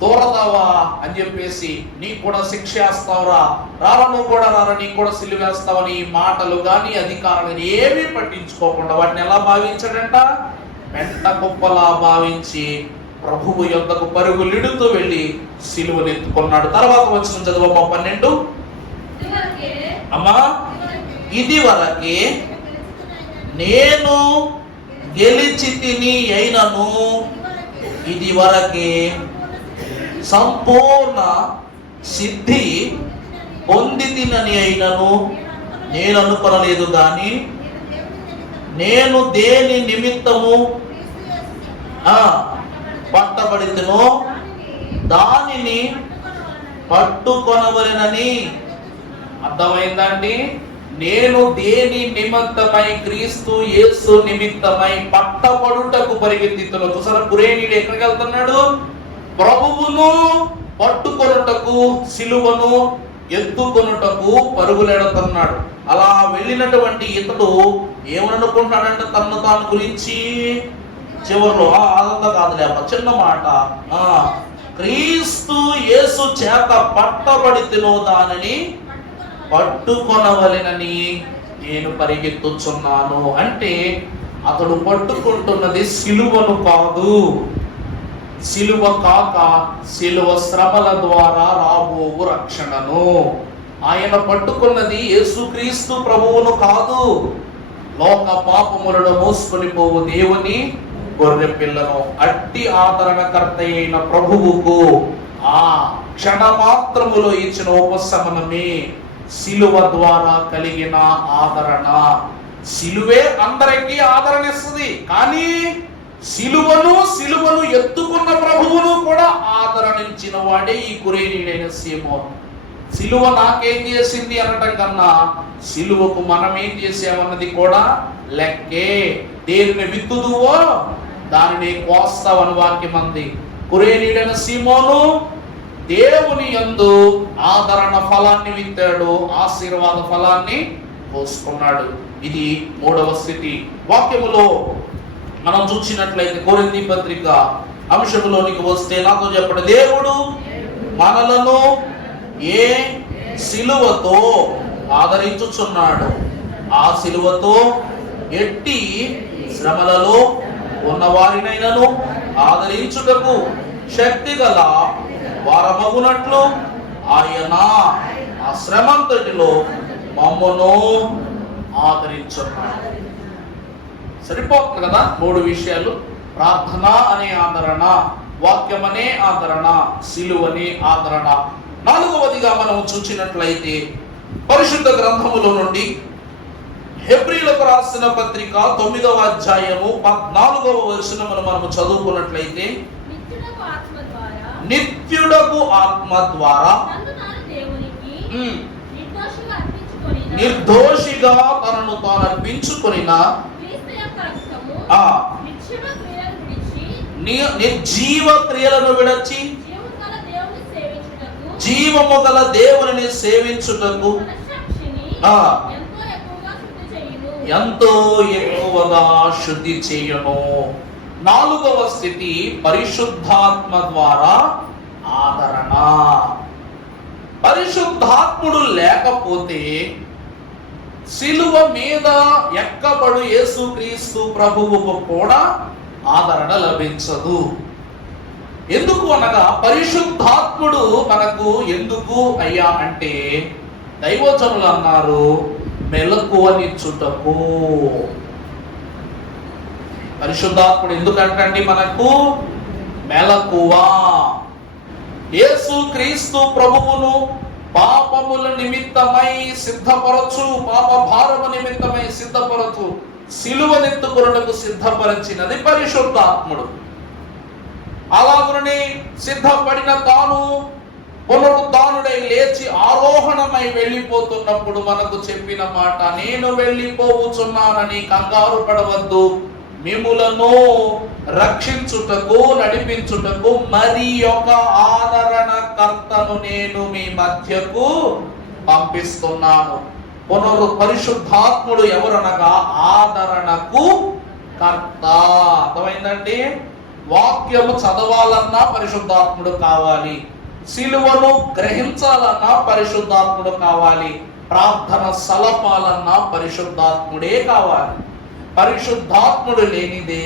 దూరతావా అని చెప్పేసి నీకు కూడా శిక్ష వేస్తావురా, రారా నువ్వు కూడా రారా, నీకు కూడా సిలువేస్తావని ఈ మాటలు కానీ అధికారాన్ని ఏమీ పట్టించుకోకుండా వాటిని ఎలా భావించాడంట? పెంట కుప్పలా భావించి ప్రభువు యొద్దకు పరుగులిడుతూ వెళ్ళి సిలువనెత్తుకున్నాడు. తర్వాత వచ్చిన చదువు 12. అమ్మా ఇది వరకే నేను గెలిచి తిని అయినను, ఇది వరకే సంపూర్ణ సిద్ధి పొంది తినని అయినను నేను అనుకొనలేదు. కానీ నేను దేని నిమిత్తము పట్టబడితేనో దానిని పట్టుకొనవలెనని. అర్థమైందండి? నేను దేని నిమిత్తమై, క్రీస్తు యేసు నిమిత్తమై పట్టబడుటకు పరిగెత్తుతున్నా. చూసారా, కురేనీయుడు ఎక్కడికి వెళ్తున్నాడు? ప్రభువును పట్టుకొనుటకు, సిలువను ఎత్తుకొనుటకు పరుగులెడుతున్నాడు. అలా వెళ్ళినటువంటి ఇతడు ఏమనుకుంటున్నాడంటే తను తాను గురించి చివరిలో అదంతా కాదులే చిన్న మాట, క్రీస్తు యేసు చేత పట్టబడితినో దానిని పట్టుకొనవలెనని నేను పరిగెత్తుచున్నాను. అంటే అతడు పట్టుకుంటున్నది సిలువను కాదు. సిలువ కాక సిలువ శ్రమల ద్వారా రాబోవు రక్షణను. ఆయన పట్టుకున్నది యేసుక్రీస్తు ప్రభువును కాదు, లోక పాపములను మోసుకొని పోవు దేవుని గొర్రె పిల్లను. అట్టి ఆదరణకర్త అయిన ప్రభువుకు ఆ క్షణమాత్రములో ఇచ్చిన ఉపశమనమే సిలువ ద్వారా కలిగిన ఆదరణ. సిలువే అందరికీ ఆదరణ ఇస్తుంది, కానీ సిలువను ఎత్తుకున్న ప్రభువును కూడా ఆదరణించిన వాడే ఈ కురేనీయుడైన సీమోను. సిలువ నాకేం చేసింది అనటం కన్నా సిలువకు మనం ఏం చేసామన్నది కూడా లెక్కే. దేనిని విత్తుదువో దానిని కోస్తావని వాక్యం అంది. కురేనీయుడైన సీమోను దేవుని యందు ఆదరణ ఫలాన్ని విత్తాడు, ఆశీర్వాద ఫలాన్ని పోసుకున్నాడు. ఇది మూడవ స్థితి. వాక్యములో మనం చూసినట్లయితే కొరింథీ పత్రిక అంశములోనికి వస్తే నాతో చెప్పండి, దేవుడు మనలను ఏ సిలువతో ఆదరించుచున్నాడు, ఆ సిలువతో ఎట్టి శ్రమలలో ఉన్నవారినైనను ఆదరించుటకు శక్తి గల వారమగునట్లు ఆయన ఆ శ్రమంతటిలో మమ్మను ఆదరించున్నాడు. సరిపోతుంది కదా? మూడు విషయాలు: ప్రార్థన అనే ఆదరణ, వాక్యం అనే ఆదరణ, సిలువనే ఆదరణ. నాలుగవదిగా మనం చూసినట్లయితే పరిశుద్ధ గ్రంథములో నుండి హెబ్రీలకు రాసిన పత్రిక 9వ అధ్యాయము 14వ వచనమును మనము చదువుకున్నట్లయితే, నిత్యుడకు ఆత్మ ద్వారా నిర్దోషిగా తనను తాను అర్పించుకొనిన నిర్జీవ క్రియలను విడచి జీవము గల దేవుని సేవించుటకు ఎంతో ఎక్కువగా శుద్ధి చేయును. నాలుగవ స్థితి పరిశుద్ధాత్మ ద్వారా ఆదరణ. పరిశుద్ధాత్ముడు లేకపోతే సిలువ మీద ఎక్కబడు యేసుక్రీస్తు ప్రభువుకు కూడా ఆదరణ లభించదు. ఎందుకు అనగా పరిశుద్ధాత్ముడు మనకు ఎందుకు అయ్యా అంటే, దైవజనులు అన్నారు, మెలకువనిచ్చుటకు. పరిశుద్ధాత్ముడు ఎందుకంటండి మనకు మెలకువ. యేసుక్రీస్తు ప్రభువును పాపముల నిమిత్తమై సిద్ధపరచు, పాప భారము నిమిత్తమై సిద్ధపరచు, సిలువనెత్తుకొనుటకు సిద్ధపరచినది పరిశుద్ధాత్ముడు. అలాగునే సిద్ధపడిన తాను పునరుద్ధానుడై లేచి ఆరోహణమై వెళ్ళిపోతున్నప్పుడు మనకు చెప్పిన మాట, నేను వెళ్ళిపోవచ్చున్నానని కంగారు పడవద్దు, మిమ్ములను రక్షించుటకు నడిపించుటకు మరి ఒక ఆదరణకర్తను నేను మీ మధ్యకు పంపిస్తున్నాను. పరిశుద్ధాత్ముడు ఎవరనగా ఆదరణకు కర్త. అర్థమైందండి? వాక్యము చదవాలన్నా పరిశుద్ధాత్ముడు కావాలి, సిలువను గ్రహించాలన్నా పరిశుద్ధాత్ముడు కావాలి, ప్రార్థన సలపాలన్నా పరిశుద్ధాత్ముడే కావాలి. పరిశుద్ధాత్ముడు లేనిదే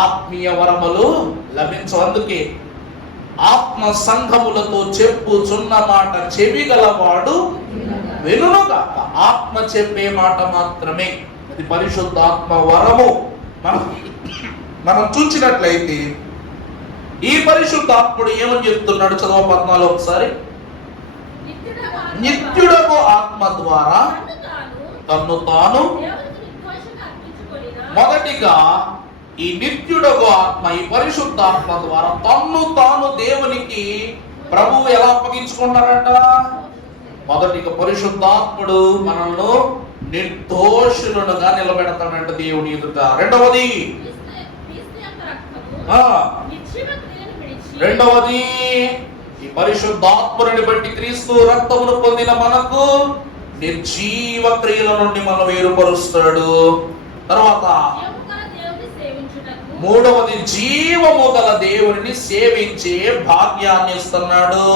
ఆత్మీయ వరములు లభించవు. అందుకే ఆత్మ సంఘములతో చెప్పుచున్న మాట చెవి గలవాడు వినుగాక. ఆత్మ చెప్పే మాట మాత్రమే అది పరిశుద్ధాత్మ వరము. మనం చూసినట్లయితే ఈ పరిశుద్ధాత్ముడు ఏమని చెప్తున్నాడు? చదవ 14 ఒకసారి. నిత్యుడకు ఆత్మ ద్వారా తన్ను తాను, మొదటిగా ఈ నిత్యుడకు ఆత్మ, ఈ పరిశుద్ధాత్మ ద్వారా తన్ను తాను దేవునికి ప్రభువు ఎలా అప్పగించుకున్నారట? మొదటిగా పరిశుద్ధాత్ముడు మనల్ని నిర్దోషులుగా నిలబెడతాడంట దేవుని ఎదుట. రెండవది ఈ పరిశుద్ధాత్మని బట్టి క్రీస్తు రక్తమును పొందిన మనకు నిర్జీవ క్రియల నుండి మనం వేరుపరుస్తాడు. తర్వాత మూడవది జీవము గల దేవుని సేవించే భాగ్యాన్ని ఇస్తున్నాడు.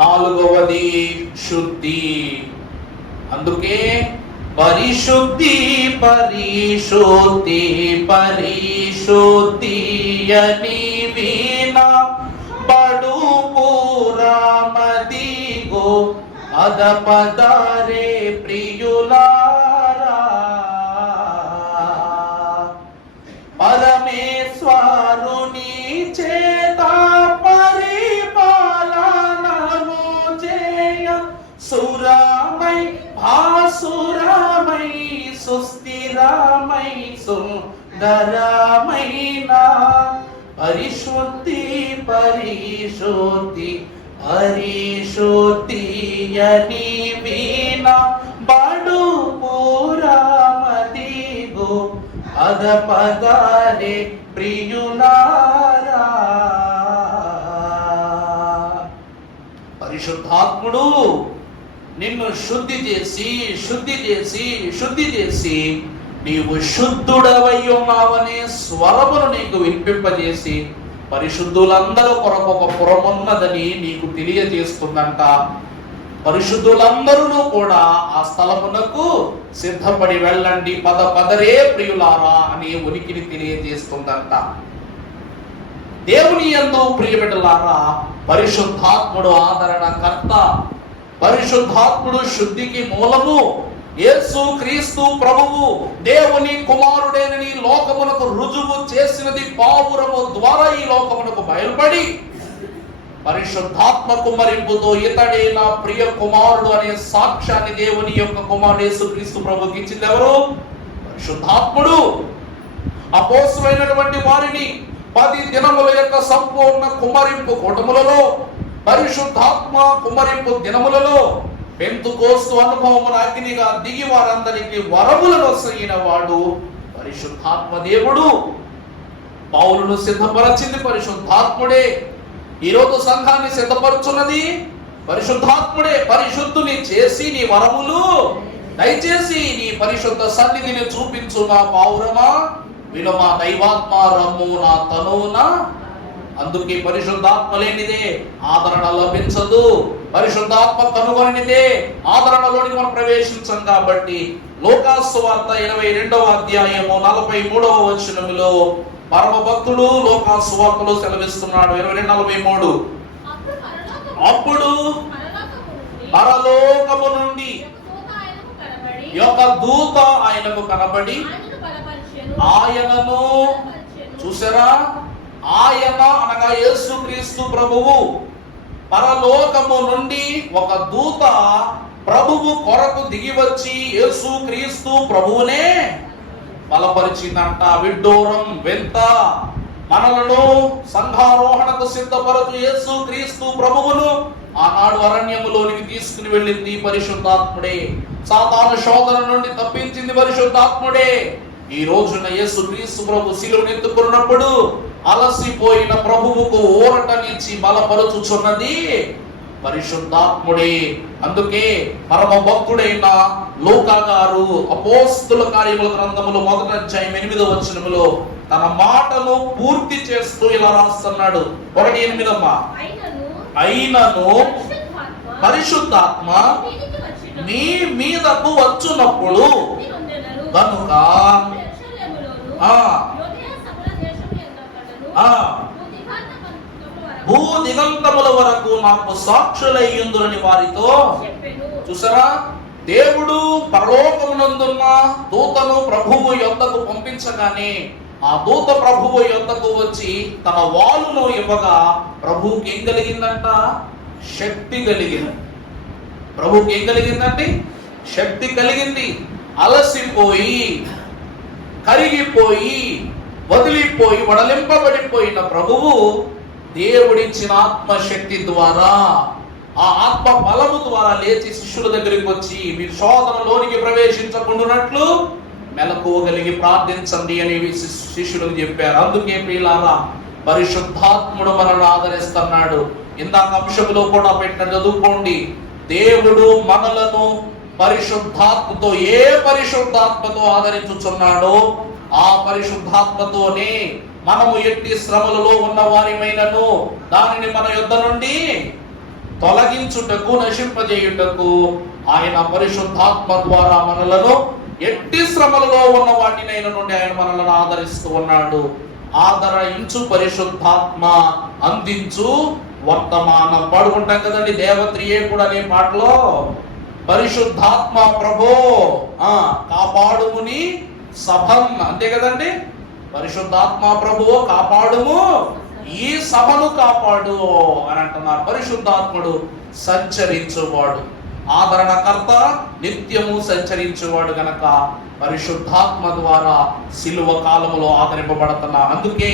నాలుగవది శుద్ధి. అందుకే పరిశుద్ధి పరిశుద్ధి పరిశుద్ధి అని వినా బడు పురామదిగో అదపదరే ప్రియులారా, పరమేశ్వరుని చేత పరిపాలనను చేయ సురామై భాసురామై సుస్థిరామై సుందరమైన పరిశుద్ధి పరిశుద్ధి పరిశుద్ధి అని వినా బడు పురామదిగో అదపదరే ప్రియులారా. పరిశుద్ధాత్ముడు నిన్ను శుద్ధి చేసి శుద్ధి చేసి శుద్ధి చేసి నీవు శుద్ధుడవై ఉన్నావనే స్వరమును నీకు వినిపింపజేసి పరిశుద్ధులందరూ కొరకు ఒక పురమున్నదని నీకు తెలియజేస్తుందంట. పరిశుద్ధులందరూ కూడా ఆ స్థలమునకు సిద్ధపడి వెళ్ళండి, పదరే ప్రియులారా అని ఉనికిని తెలియజేస్తుందంట. దేవుని యందు ప్రియబిడ్డలారా, పరిశుద్ధాత్ముడు ఆదరణకర్త, పరిశుద్ధాత్ముడు శుద్ధికి మూలము. యేసు క్రీస్తు ప్రభువు దేవుని కుమారుడేనని లోకమునకు రుజువు చేసినది పావురము ద్వారా ఈ లోకమునకు బయలుపడి పరిశుద్ధాత్మ కుమ్మరింపుతో ఇతడే నా ప్రియ కుమారుడు అనే సాక్ష్యాన్ని దేవుని యొక్క కుమారుడు యేసు క్రీస్తు ప్రభుకి ఇచ్చింది ఎవరు? పరిశుద్ధాత్ముడు. అపోస్తులైనటువంటి వారిని 10 దినముల యొక్క సంపూర్ణ కుమ్మరింపు కూటములలో, పరిశుద్ధాత్మ కుమ్మరింపు దినములలో పెంతుకోస్తు అనుభవమున అగ్నిగా దిగి వారందరికీ వరములను వసగిన వాడు పరిశుద్ధాత్మ దేవుడు. పౌలును సిద్ధపరచింది పరిశుద్ధాత్ముడే. ఈరోజు సంఘాన్ని సిద్ధపరుచున్నది పరిశుద్ధాత్ముడే. పరిశుద్ధుని చేసి నీ వరములు దయచేసి నీ పరిశుద్ధ సన్నిధిని చూపించు నా పావురమా, వినుమా దైవాత్మ రమ్ము నా తనువున. అందుకే పరిశుద్ధాత్మ లేనిదే ఆదరణ లభించదు, పరిశుద్ధాత్మ కనుగొనిదే ఆదరణలోని మనం ప్రవేశించం. కాబట్టి లోకాసు వార్త 22వ అధ్యాయము 43వ వచనములో పరమ భక్తుడు లోకాసు వార్తలో సెలవిస్తున్నాడు. 22:43. అప్పుడు పరలోకము నుండి ఒక దూత ఆయనకు కనబడి ఆయనను చూసారా, ఆయన అనగా యేసుక్రీస్తు ప్రభువు పరలోకము నుండి ఒక దూత ప్రభువు కొరకు దిగి వచ్చి యేసుక్రీస్తు ప్రభువునే బలపరిచిందంట. విడ్డూరం వెంత మనలను సంఘారోహణకు సిద్ధపరచు యేసుక్రీస్తు ప్రభువును ఆనాడు అరణ్యములోనికి తీసుకుని వెళ్ళింది పరిశుద్ధాత్ముడే. సాతాను శోధన నుండి తప్పించింది పరిశుద్ధాత్ముడే. ఈ రోజున యేసుక్రీస్తు ప్రభు శిలువను ఎత్తుకున్నప్పుడు అలసిపోయిన ప్రభువుకు ఊరటనిచ్చి బలపరుచుచున్నది పరిశుద్ధాత్ముడే. అందుకే పరమ భక్తుడైన లూకా గారు అపోస్తుల కార్యముల గ్రంథములో 1వ అధ్యాయం 8వ వచనములో తన మాటను పూర్తి చేస్తూ ఇలా రాస్తున్నాడు. 1:8 అయినను పరిశుద్ధాత్మ నీ మీదకు వచ్చునప్పుడు కనుక భూదిగంతముల వరకు నాకు సాక్షులయ్యుందురని వారితో చూసారా. దేవుడు పరలోకమునందున్న దూతను ప్రభువు యొద్దకు పంపించగానే ఆ దూత ప్రభువు యొద్దకు వచ్చి తన వాలును ఇవ్వగా ప్రభువుకి ఏం కలిగిందంట? శక్తి కలిగింది. ప్రభువుకి ఏం కలిగిందండి? శక్తి కలిగింది. అలసిపోయి కరిగిపోయి వదిలిపోయి వడలింపబడిపోయిన ప్రభువు దేవుడిచ్చిన ఆత్మశక్తి ద్వారా ఆ ఆత్మ బలము ద్వారా లేచి శిష్యుల దగ్గరికి వచ్చి మీరు శోధనలోనికి ప్రవేశించకుండానట్లు మెలకువగలిగి ప్రార్థించండి అని శిష్యులకు చెప్పారు. అందుకే ప్రియులారా, పరిశుద్ధాత్ముడు మనల్ని ఆదరిస్తున్నాడు. ఇందాక అంశంలో కూడా పెట్టిన చదువుకోండి. దేవుడు మనలను పరిశుద్ధాత్మతో, ఏ పరిశుద్ధాత్మతో ఆదరించుచున్నాడో ఆ పరిశుద్ధాత్మతోనే మనము ఎట్టి శ్రమలలో ఉన్న వారిమైనను దానిని మన యొద్ద నుండి తొలగించుటకు, నశింపజేయుటకు ఆయన పరిశుద్ధాత్మ ద్వారా మనలను ఎట్టి శ్రమలలో ఉన్న వాటినైనా నుండి ఆయన మనలను ఆదరిస్తూ ఉన్నాడు. ఆదరించు పరిశుద్ధాత్మ అందించు వర్తమానం పాడుకుంటాం కదండి. దేవత్రియే కూడా అనే పాటలో పరిశుద్ధాత్మ ప్రభో కాపాడుముని సభం, అంతే కదండి. పరిశుద్ధాత్మ ప్రభువు కాపాడుము, ఈ సభను కాపాడు అని అంటున్నారు. పరిశుద్ధాత్ముడు సంచరించువాడు, ఆదరణకర్త, నిత్యము సంచరించేవాడు గనక పరిశుద్ధాత్మ ద్వారా సిలువ కాలములో ఆదరింపబడుతున్నా. అందుకే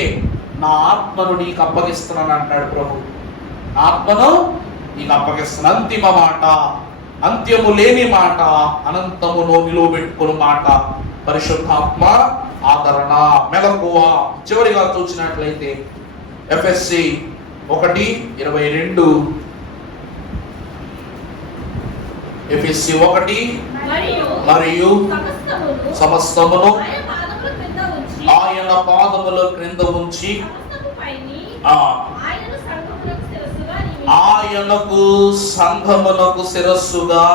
నా ఆత్మను నీకు అప్పగిస్తున్నాను అంటాడు ప్రభు. ఆత్మను నీకు అప్పగిస్తున్నా. అంతిమ మాట, అంత్యము లేని మాట, అనంతములో నిలువబెట్టుకుని మాట పరిశుద్ధాత్మ ఆదరణ, మెలకువ. చివరిగా చూసినట్లయితే ఎఫ్ఎస్సి 1:22, ఎఫెసీ 1 మరియు సమస్తమును ఆయన పాదముల క్రింద ఉంచి ఆయనకు సంఘమునకు శిరస్సుగా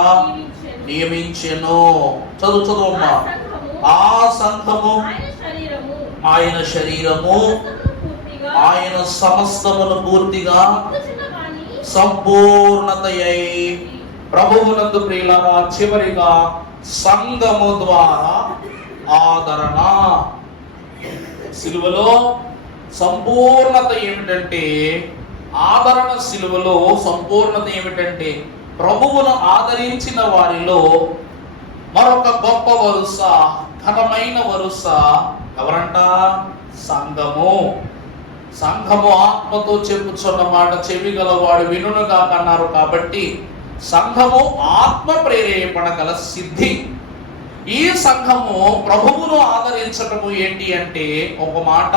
నియమించెను. చదువమ్మా. ఆ సంఘము ఆయన శరీరము, ఆయన సమస్తమును పూర్తిగా సంపూర్ణతయై ప్రభువునందు ప్రియులారా, చివరిగా సంఘము ద్వారా ఆదరణ. సిలువలో సంపూర్ణత ఏమిటంటే ఆదరణ, సిలువలో సంపూర్ణత ఏమిటంటే ప్రభువును ఆదరించిన వారిలో మరొక గొప్ప వరుస, ఘనమైన వరుస ఎవరంట? సంఘము. సంఘము ఆత్మతో చెప్పుచున్న మాట చెవి గలవాడు వినునుగా కన్నారు. కాబట్టి సంఘము ఆత్మ ప్రేరేపణ గల సిద్ధి. ఈ సంఘము ప్రభువును ఆదరించటము ఏంటి అంటే, ఒక మాట,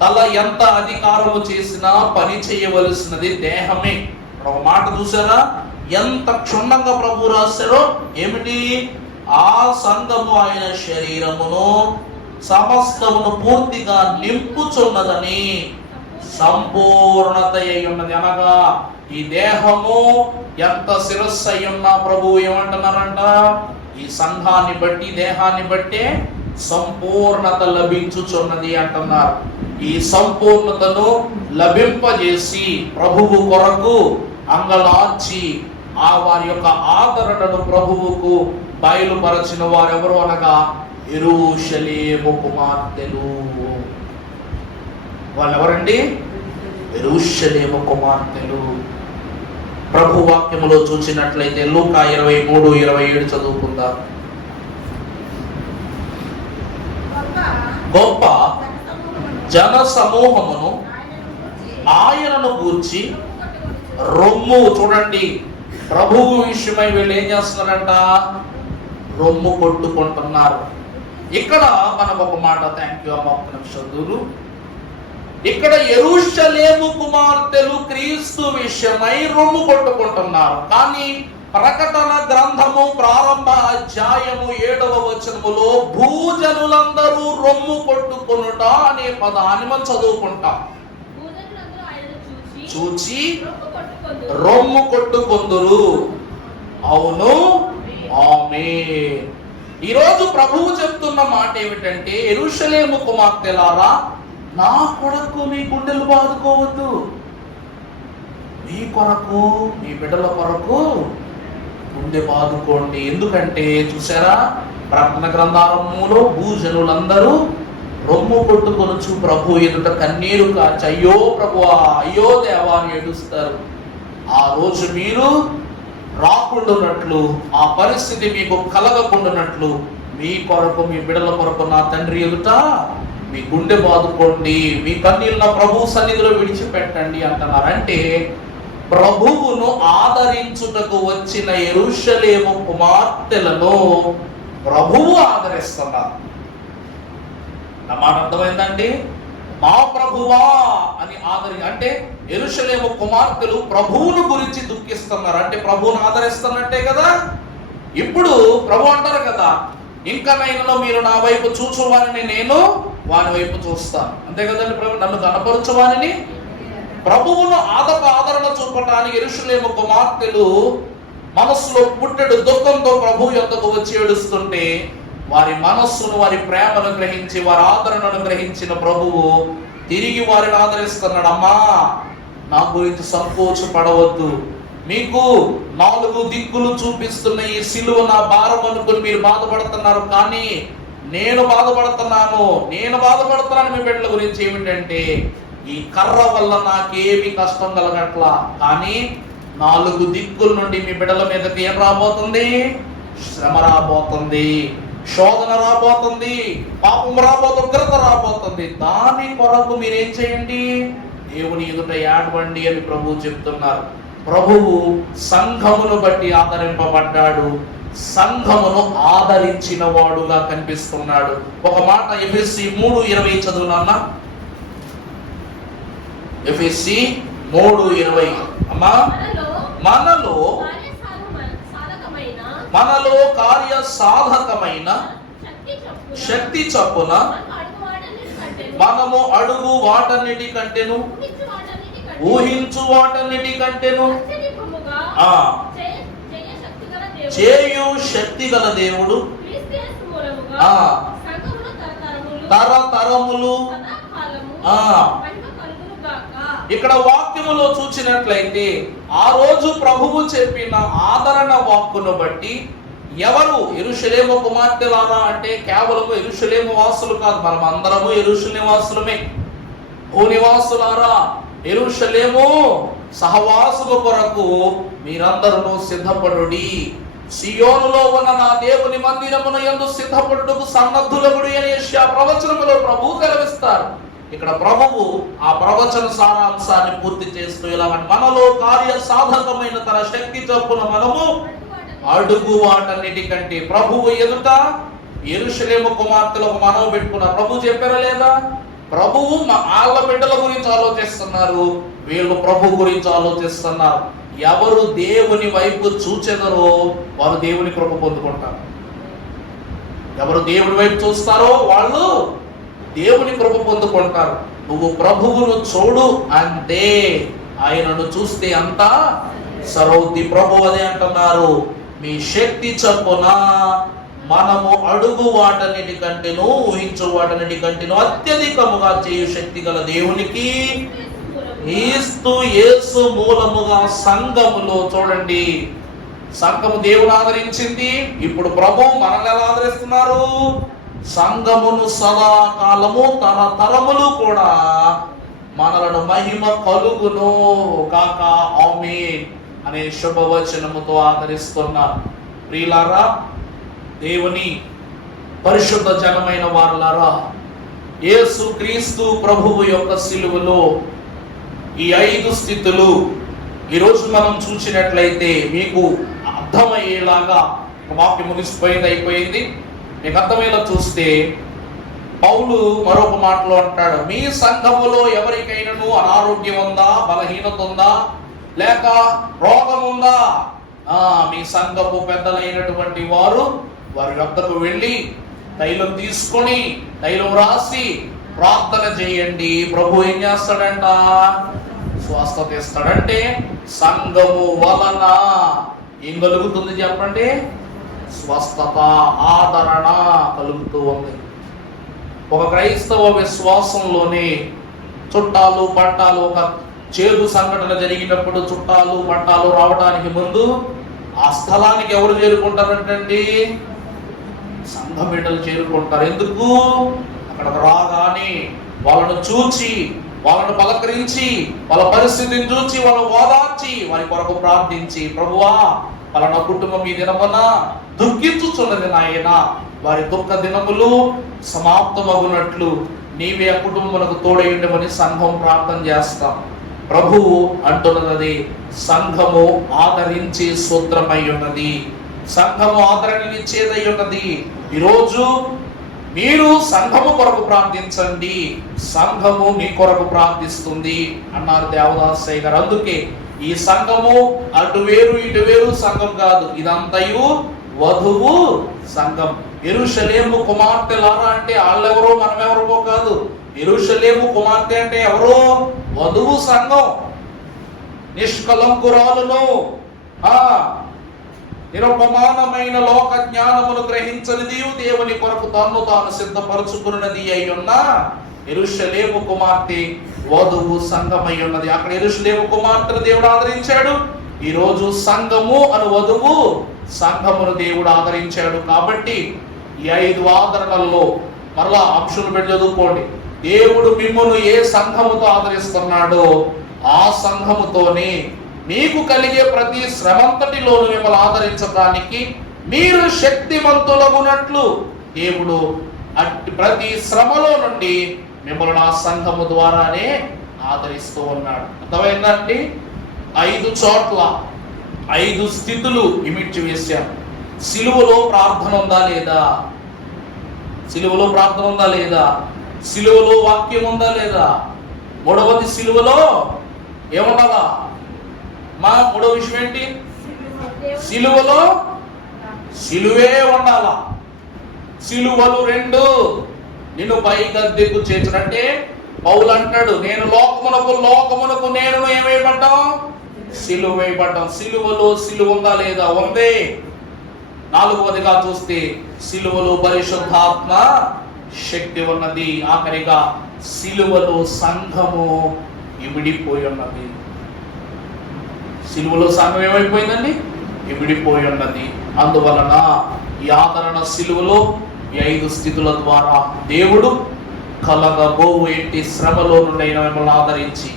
తల ఎంత అధికారము చేసినా పని చేయవలసినది దేహమే. ఒక మాట చూసారా ఎంత క్షుణ్ణంగా ప్రభు రాశారో. ఏమిటి? ఆ సంఘము ఆయన శరీరమును సమస్తమును పూర్తిగా నింపుచున్నదని సంపూర్ణత అయి ఉన్నది. అనగా ఈ దేహము ఎంత శిరస్సు అయి ఉన్నా ప్రభు ఏమంటున్నారంట, ఈ సంఘాన్ని బట్టి, దేహాన్ని బట్టే సంపూర్ణత లభించుచున్నది అంటున్నారు. ఈ సంపూర్ణతను లభింపజేసి ప్రభువు కొరకు అంగలార్చి ఆ వారి యొక్క ఆదరణను ప్రభువుకు బయలుపరచిన వారెవరు అనగా యెరూషలేము కుమార్తెలు. వాళ్ళెవరండి? యెరూషలేము కుమార్తెలు. ప్రభు వాక్యములో చూసినట్లయితే లూకా 23:27 చదువుకుందాం. గొప్ప జన సమూహమును ఆయనను గూర్చి రొమ్ము, చూడండి ప్రభువు విషయమై వీళ్ళు ఏం చేస్తున్నారంట? రొమ్ము కొట్టుకుంటున్నారు. ఇక్కడ మనకు ఒక మాట, థ్యాంక్ యూ అమ్మ, ఒక్క నిమిషం దూరు. ఇక్కడ యెరూషలేము కుమార్తెలు క్రీస్తు విషయమై రొమ్ము కొట్టుకుంటున్నారు. కానీ ప్రకటన గ్రంథము ప్రారంభ అధ్యాయము 7వ వచనములో భూజనులందరూ రొమ్ము కొట్టుకొనుట అనే పదాన్ని మనం చదువుకుంటాం. చూచి రొమ్ము కొట్టుకొందురు. అవును, ఆమేన్. ఈరోజు ప్రభువు చెప్తున్న మాట ఏమిటంటే, యెరూషలేము కుమార్తెలారా, నా కొరకు మీ గుండెలు బాదుకోవద్దు. మీ కొరకు, మీ బిడ్డల కొరకు గుండె బాదుకోండి. ఎందుకంటే చూసారా, ప్రకటన గ్రంథారంలో భూజనులందరూ రొమ్ము కొట్టుకొనుచు ప్రభు ఎదుట కన్నీరు కార్చి అయ్యో ప్రభువా, అయ్యో దేవా అని ఏడుస్తారు. ఆ రోజు మీరు రాకుండానట్లు, ఆ పరిస్థితి మీకు కలగకుండానట్లు మీ కొరకు, మీ బిడ్డల కొరకు నా తండ్రి ఎదుట మీ గుండె బాదుకోండి, మీ కన్నీళ్ళు నా ప్రభు సన్నిధిలో విడిచిపెట్టండి అంటున్నారు. అంటే ప్రభువును ఆదరించుటకు వచ్చిన యెరూషలేము కుమార్తెలను ప్రభువు ఆదరిస్తున్నారు. నా మాట అర్థమైందండి? మా ప్రభువా అని అంటే యెరూషలేము కుమార్తెలు ప్రభువును గురించి దుఃఖిస్తున్నారు. అంటే ప్రభువును ఆదరిస్తున్నట్టే కదా. ఇప్పుడు ప్రభు అంటారు కదా, ఇంకనైనా మీరు నా వైపు చూచువారిని నేను వాని వైపు చూస్తాను. అంతే కదండి. ప్రభు నన్ను కనపరచువారిని, ప్రభువును ఆదరణ చూపటానికి యెరూషలేము కుమార్తెలు మనస్సులో పుట్టెడు దుఃఖంతో ప్రభు యొద్దకు వచ్చి ఏడుస్తుంటే, వారి మనస్సును, వారి ప్రేమను గ్రహించి, వారి ఆదరణను గ్రహించిన ప్రభువు తిరిగి వారిని ఆదరిస్తున్నాడు. అమ్మా, నా గురించి సంకోచపడవద్దు. మీకు 4 దిక్కులు చూపిస్తున్న ఈ సిలువ నా భారం అనుకుని మీరు బాధపడుతున్నారు, కానీ నేను బాధపడుతున్నాను మీ బిడ్డల గురించి. ఏమిటంటే, ఈ కర్ర వల్ల నాకేమి కష్టం కలగట్లా, కానీ 4 దిక్కుల నుండి మీ బిడ్డల మీదకి ఏం రాబోతుంది? శ్రమ రాబోతుంది, శోధన రాబోతుంది, పాపం రాబోతుంది, ఉగ్రత రాబోతుంది. దాని కొరకు మీరేం చేయండి? దేవుని ఎదుట ఏడవండి అని ప్రభువు చెప్తున్నారు. ప్రభువు సంఘమును బట్టి ఆదరింపబడ్డాడు, సంఘమును ఆదరించిన వాడుగా కనిపిస్తున్నాడు. ఒక మాట ఎఫెసీ 3:20 చదువు నాన్న. ఎఫెసీ 3:20. అమ్మా, మనలో కార్య సాధకమైన శక్తి చొప్పున మనము అడుగు వాటన్నిటి కంటేను, ఊహించు వాటన్నిటి కంటేను చేయు శక్తి గల దేవుడు తరతరములు. ఇక్కడ వాక్యములో చూచినట్లయితే ఆ రోజు ప్రభువు చెప్పిన ఆదరణ వాక్కును బట్టి ఎవరు యెరూషలేము కుమార్తెలారా అంటే కేవలం యెరూషలేము వాసులు కాదు, మనం అందరము యెరూషలేము వాసులమే. భూనివాసులారా, యెరూషలేము సహవాసుల కొరకు మీరందరూ సిద్ధపడుడి. సియోనులో ఉన్న నా దేవుని మందిరమున యందు సిద్ధపడుటకు సన్నద్ధులగుడి అని యెషయా ప్రవచనములో ప్రభువు సెలవిస్తారు. ఇక్కడ ప్రభువు ఆ ప్రవచన సారాంశాన్ని పూర్తి చేస్తూ ఇలా, మనలో కార్య సాధకమైన తన శక్తి చొప్పున మనము అడుగు వాటన్నిటికంటే. ప్రభువు ఎదుట యెరూషలేము కుమార్తెలకు మనవి పెట్టుకున్నారు. ప్రభు చెప్పారా లేదా? ప్రభువు వాళ్ళ బిడ్డల గురించి ఆలోచిస్తున్నారు, వీళ్ళు ప్రభు గురించి ఆలోచిస్తున్నారు. ఎవరు దేవుని వైపు చూచెదరో వారు దేవుని కృప పొందుకుంటారు. ఎవరు దేవుని వైపు చూస్తారో వాళ్ళు దేవుని కృప పొందుకుంటారు. నువ్వు ప్రభువును చూడు అంతే, ఆయనను చూస్తే అంతా సరౌతి. ప్రభు అదే అంటున్నారు, మీ శక్తి చొప్పున మనము అడుగు వాటన్నిటి కంటేను, ఊహించు వాటన్నిటి కంటేను అత్యధికముగా చేయు శక్తి గల దేవునికి క్రీస్తు యేసు మూలముగా సంఘములో. చూడండి, సంఘము దేవుని ఆదరించింది, ఇప్పుడు ప్రభు మనల్ని ఎలా ఆదరిస్తున్నారు? సంఘమును సదాకాలము తన తరములు కూడా మనలను మహిమ కలుగును కాక ఆమేన్ అనే శుభవచనముతో ఆదరిస్తున్నారు. ప్రియులారా, దేవుని పరిశుద్ధ జనమైన వారులారా, యేసు క్రీస్తు ప్రభువు యొక్క సిలువలో ఈ 5 స్థితులు ఈరోజు మనం చూసినట్లయితే మీకు అర్థమయ్యేలాగా వాక్యం అయిపోయింది. మీకు అర్థమయ్యేలా చూస్తే పౌలు మరొక మాటలో అంటాడు, మీ సంఘములో ఎవరికైనాను అనారోగ్యం ఉందా, బలహీనత ఉందా, లేక రోగం ఉందా, మీ సంఘపు పెద్దలైనటువంటి వారు వారి వద్దకు వెళ్ళి తైలం తీసుకొని తైలం రాసి ప్రార్థన చేయండి. ప్రభు ఏం చేస్తాడంట? స్వస్థత ఇస్తాడంటే సంఘము వలన ఏం కలుగుతుంది చెప్పండి? స్వస్థత, ఆదరణ కలుగుతూ ఉంది. ఒక క్రైస్తవ విశ్వాసంలోనే చుట్టాలు పట్టాలు, ఒక చేదు సంఘటన జరిగినప్పుడు చుట్టాలు పట్టాలు రావడానికి ముందు ఆ స్థలానికి ఎవరు చేరుకుంటారంటండి? సంఘ బిడ్డలు చేరుకుంటారు. ఎందుకు? అక్కడికి రాగానే వాళ్ళను చూచి, వాళ్ళను పలకరించి, వాళ్ళ పరిస్థితిని చూచి, వాళ్ళను ఓదార్చి, వారి కొరకు ప్రార్థించి, ప్రభువా పలానా కుటుంబం ఈ దినమున దుఃఖించుచున్నది నాయన, వారి దుఃఖ దినములు సమాప్తమగునట్లు నీవే ఆ కుటుంబమునకు తోడైండమని సంఘం ప్రార్థన చేస్తాం. ప్రభువు అంటున్నది సంఘము ఆదరించే సూత్రమై ఉన్నది, సంఘము ఆదరణనిచ్చేదై ఉన్నది. ఈరోజు మీరు సంఘము కొరకు ప్రార్థించండి, సంఘము మీ కొరకు ప్రార్థిస్తుంది అన్నారు దేవదాసయ్య గారు. అందుకే ఈ సంఘము అటు వేరు ఇటు వేరు సంఘం కాదు, ఇదంతయు వధువు సంఘం. యెరూషలేము కుమార్తెలారా అంటే వాళ్ళెవరో మనమెవరో కాదు. యెరూషలేము కుమార్తె అంటే ఎవరో? వధువు సంఘం. నిష్కలంకురాలును, నిరుపమానమైన లోక జ్ఞానమును గ్రహించనిది, దేవుని కొరకు తన్ను తాను సిద్ధపరచుకున్నది అయి ఉన్న యెరూషలేము కుమార్తె వధువు సంఘమై ఉన్నది. అక్కడ యెరూషలేము కుమార్తెను దేవుడు ఆదరించాడు. ఈ రోజు సంఘము అను వధువు సంఘమును దేవుడు ఆదరించాడు. కాబట్టి ఈ 5 ఆదరణల్లో మరలా అంశాలు పెట్టి చదువుకోండి. దేవుడు మిమ్మును ఏ సంఘముతో ఆదరిస్తున్నాడో ఆ సంఘముతోనే మీకు కలిగే ప్రతి శ్రమంతటిలోను మిమ్మల్ని ఆదరించడానికి మీరు శక్తిమంతులగునట్లు దేవుడు ప్రతి శ్రమలో నుండి మిమ్మల్ని ఆ సంఘము ద్వారానే ఆదరిస్తూ ఉన్నాడు. అర్థమైందండి? 5 చోట్ల 5 స్థితులు ఇమిడ్చి వేశాను. సిలువలో ప్రార్థన ఉందా లేదా? సిలువలో ప్రార్థన ఉందా లేదా? సిలువలో వాక్యం ఉందా లేదా? మూడవది సిలువలో ఏముండాలా? మూడవ విషయం ఏంటి? సిలువలో సిలువే ఉండాలా. సిలువలు 2 నిన్ను పై గద్దెకు చేర్చినట్టే పౌలు అంటాడు, నేను లోకమునకు నేను ఏమైపడ్డాం? సిలువ వేయబడ్డాం. సిలువలో సిలువ ఉందా లేదా? ఉంది. 4వదిగా చూస్తే సిలువలో పరిశుద్ధాత్మ శక్తి ఉన్నది. ఆఖరిగా సిలువలో సంఘము ఇమిడిపోయి ఉన్నది. సిలువలో సంఘం ఏమైపోయిందండి? ఇమిడిపోయి ఉన్నది. అందువలన ఈ ఆదరణ సిలువలో ఈ 5 స్థితుల ద్వారా దేవుడు కలగబోవు ఎట్టి శ్రమలో నుండి మిమ్మల్ని ఆదరించి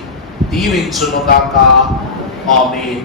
దీవించును గాక. ఆమేన్.